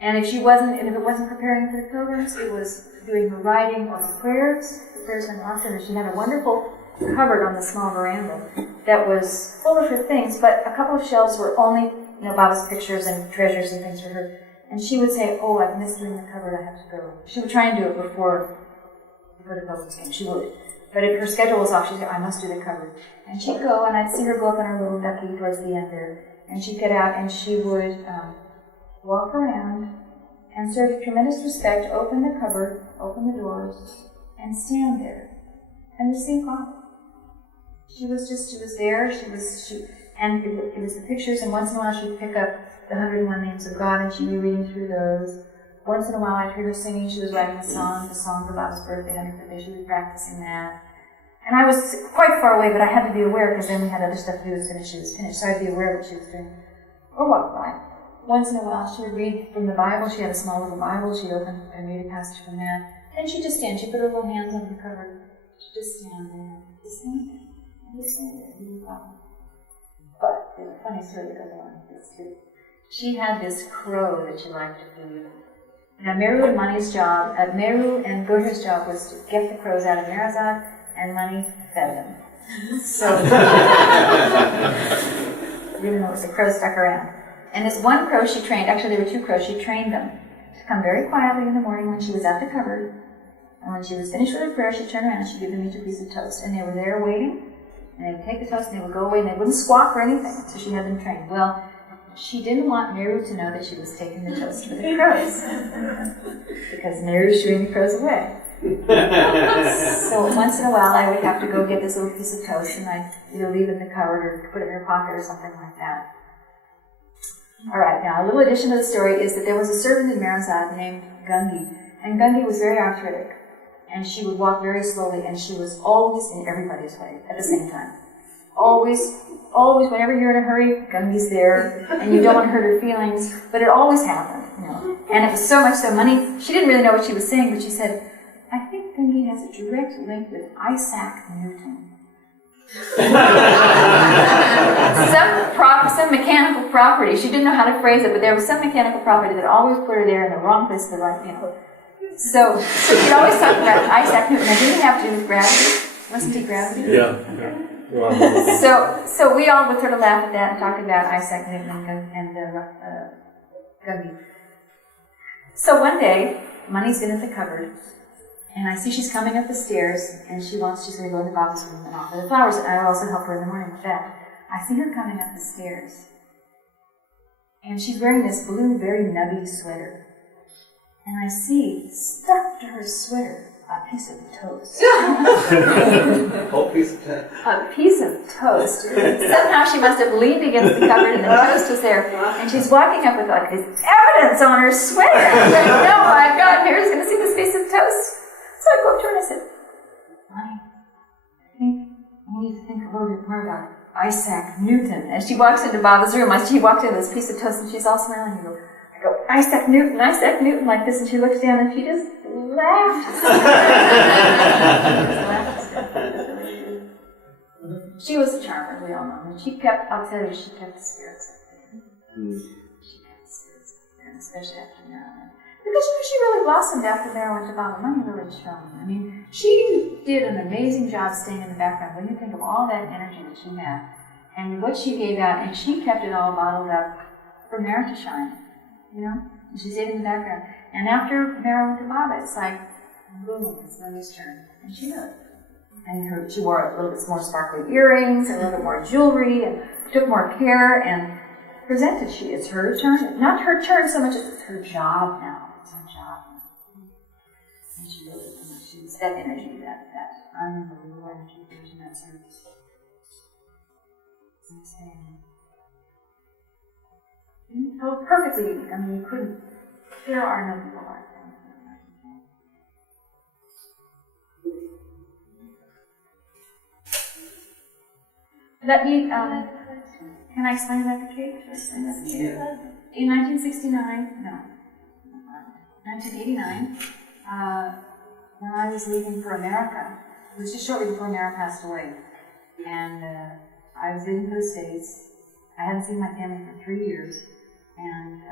and if it wasn't preparing for the pilgrims, it was doing her writing or her prayers. The prayers went often, and she had a wonderful cupboard on the small veranda that was full of her things, but a couple of shelves were only, Baba's pictures and treasures and things for her. And she would say, "Oh, I've missed doing the cupboard, I have to go." She would try and do it before the pilgrims came. She would. But if her schedule was off, she'd say, "I must do the cupboard." And she'd go, and I'd see her go up in her little ducky towards the end there. And she'd get out, and she would walk around and serve tremendous respect, open the cupboard, open the doors, and stand there and receive God. She was there, and it was the pictures, and once in a while she'd pick up the 101 Names of God, and she'd be reading through those. Once in a while I'd hear her singing. She was writing the song for Baba's birthday, 100th birthday. She'd be practicing that. And I was quite far away, but I had to be aware, because then we had other stuff to do as soon as she was finished, so I'd be aware of what she was doing. Or walk by. Once in a while she would read from the Bible. She had a small little Bible. She'd open and read a passage from that. And she'd just stand. She'd put her little hands on the cupboard. She'd just stand there. Just stand there. Just stand there. No problem. But there's a funny story that goes along with this too. She had this crow that she liked to feed. Now Meru and Mani's job, Meru and Gurja's job was to get the crows out of Meherazad, and Mani fed them. So, even though the crows stuck around. And this one crow she trained, actually there were two crows, she trained them to come very quietly in the morning when she was at the cupboard. And when she was finished with her prayer, she'd turn around and she'd give them each a piece of toast. And they were there waiting, and they would take the toast and they would go away, and they wouldn't squawk or anything. So she had them trained. Well, she didn't want Meru to know that she was taking the toast for the crows, because Meru was shooing the crows away. So once in a while I would have to go get this little piece of toast, and I'd either leave it in the cupboard or put it in her pocket or something like that. Alright, now a little addition to the story is that there was a servant in Meherazad named Gangi, and Gangi was very arthritic, and she would walk very slowly, and she was always in everybody's way at the same time. Always, whenever you're in a hurry, Gangi's there, and you don't want to hurt her feelings, but it always happened, And it was so much so, she didn't really know what she was saying, but she said, "I think Gangi has a direct link with Isaac Newton." some mechanical property. She didn't know how to phrase it, but there was some mechanical property that always put her there in the wrong place at the right, So she'd always talk about Isaac Newton. Now, didn't it have to do with gravity? Wasn't he gravity? Yeah. So we all would sort of laugh at that and talk about Isaac Newton and Gangi. So one day, Mani's been at the cupboard, and I see she's coming up the stairs, and she's going to go in the Baba's room and offer the flowers, and I also help her in the morning with that. I see her coming up the stairs, and she's wearing this blue, very nubby sweater. And I see, stuck to her sweater, a piece of toast. Whole piece of toast. A piece of toast. Somehow she must have leaned against the cupboard and the toast was there. And she's walking up with this evidence on her sweater. I said, "No, my God, Mira's going to see this piece of toast." So I go up to her and I said, "Honey, I think we need to think a little bit more about Isaac Newton." And she walks into Baba's room. She walks in with this piece of toast and she's all smiling. I go, Isaac Newton, like this. And she looks down and she just laughed. She was a charmer, we all know. And she kept, I'll tell you, she kept the spirits up there. She kept the spirits up there, especially after Meherabad. Because she really blossomed after Mehera went to Baba. Money really shone. I mean, she did an amazing job staying in the background. When you think of all that energy that she had, and what she gave out, and she kept it all bottled up for Mehera to shine. And she stayed in the background. And after Mehera went to Baba, it's like, boom, it's Moni's turn. And she knew it. And she wore a little bit more sparkly earrings, and a little bit more jewelry, and took more care, and presented. It's her turn. Not her turn so much as it's her job now. It's her job. And she was that energy, that unbelievable energy in that service. It's insane. So perfectly, I mean, you couldn't, there are no people like that. Let me, can I explain about the cake? Should I explain about the cake? In 1989, when I was leaving for America, it was just shortly before Mehera passed away, and I was leaving for the States. I hadn't seen my family for 3 years, and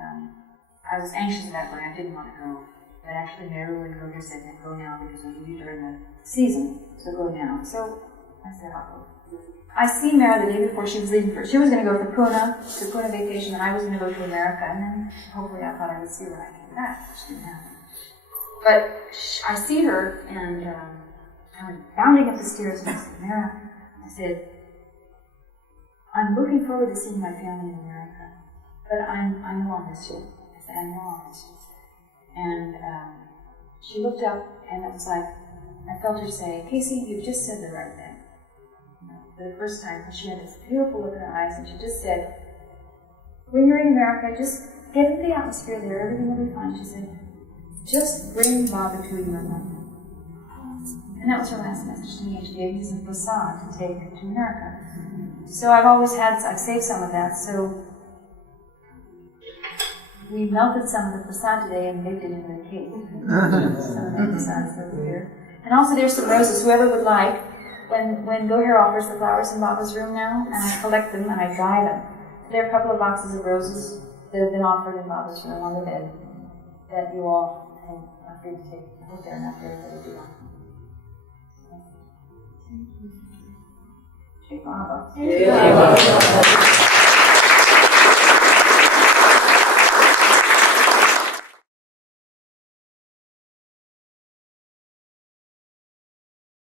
I was anxious about going. I didn't want to go, but actually Mehera and Goger said, "Go now because we leave during the season, so go now." So I said, "I'll go." I see Mehera the day before she was leaving for. She was going to go for Pune vacation, and I was going to go to America, and then hopefully I thought I would see her when I came back, which didn't happen. But I see her, and I went bounding up the stairs, and I said, "Mehera," I said, "I'm looking forward to seeing my family in America, but I know I'll miss you." I said, "I know I'll miss you." And she looked up, and it was like, I felt her say, "Kacy, you've just said the right thing." The first time, she had this beautiful look in her eyes, and she just said, "When you're in America, just get into the atmosphere there, everything will be fine." She said, "Just bring Baba to you in London." And that was her last message to me, and she gave me some prasad to take to America. So I've saved some of that, so we melted some of the prasad today and baked it into a cake. Some of that prasad is over here. And also there's some roses, whoever would like. When Goher offers the flowers in Baba's room now, and I collect them and I dry them. There are a couple of boxes of roses that have been offered in Baba's room on the bed that you all are free to take. I hope they're not there, but they do. Take Baba.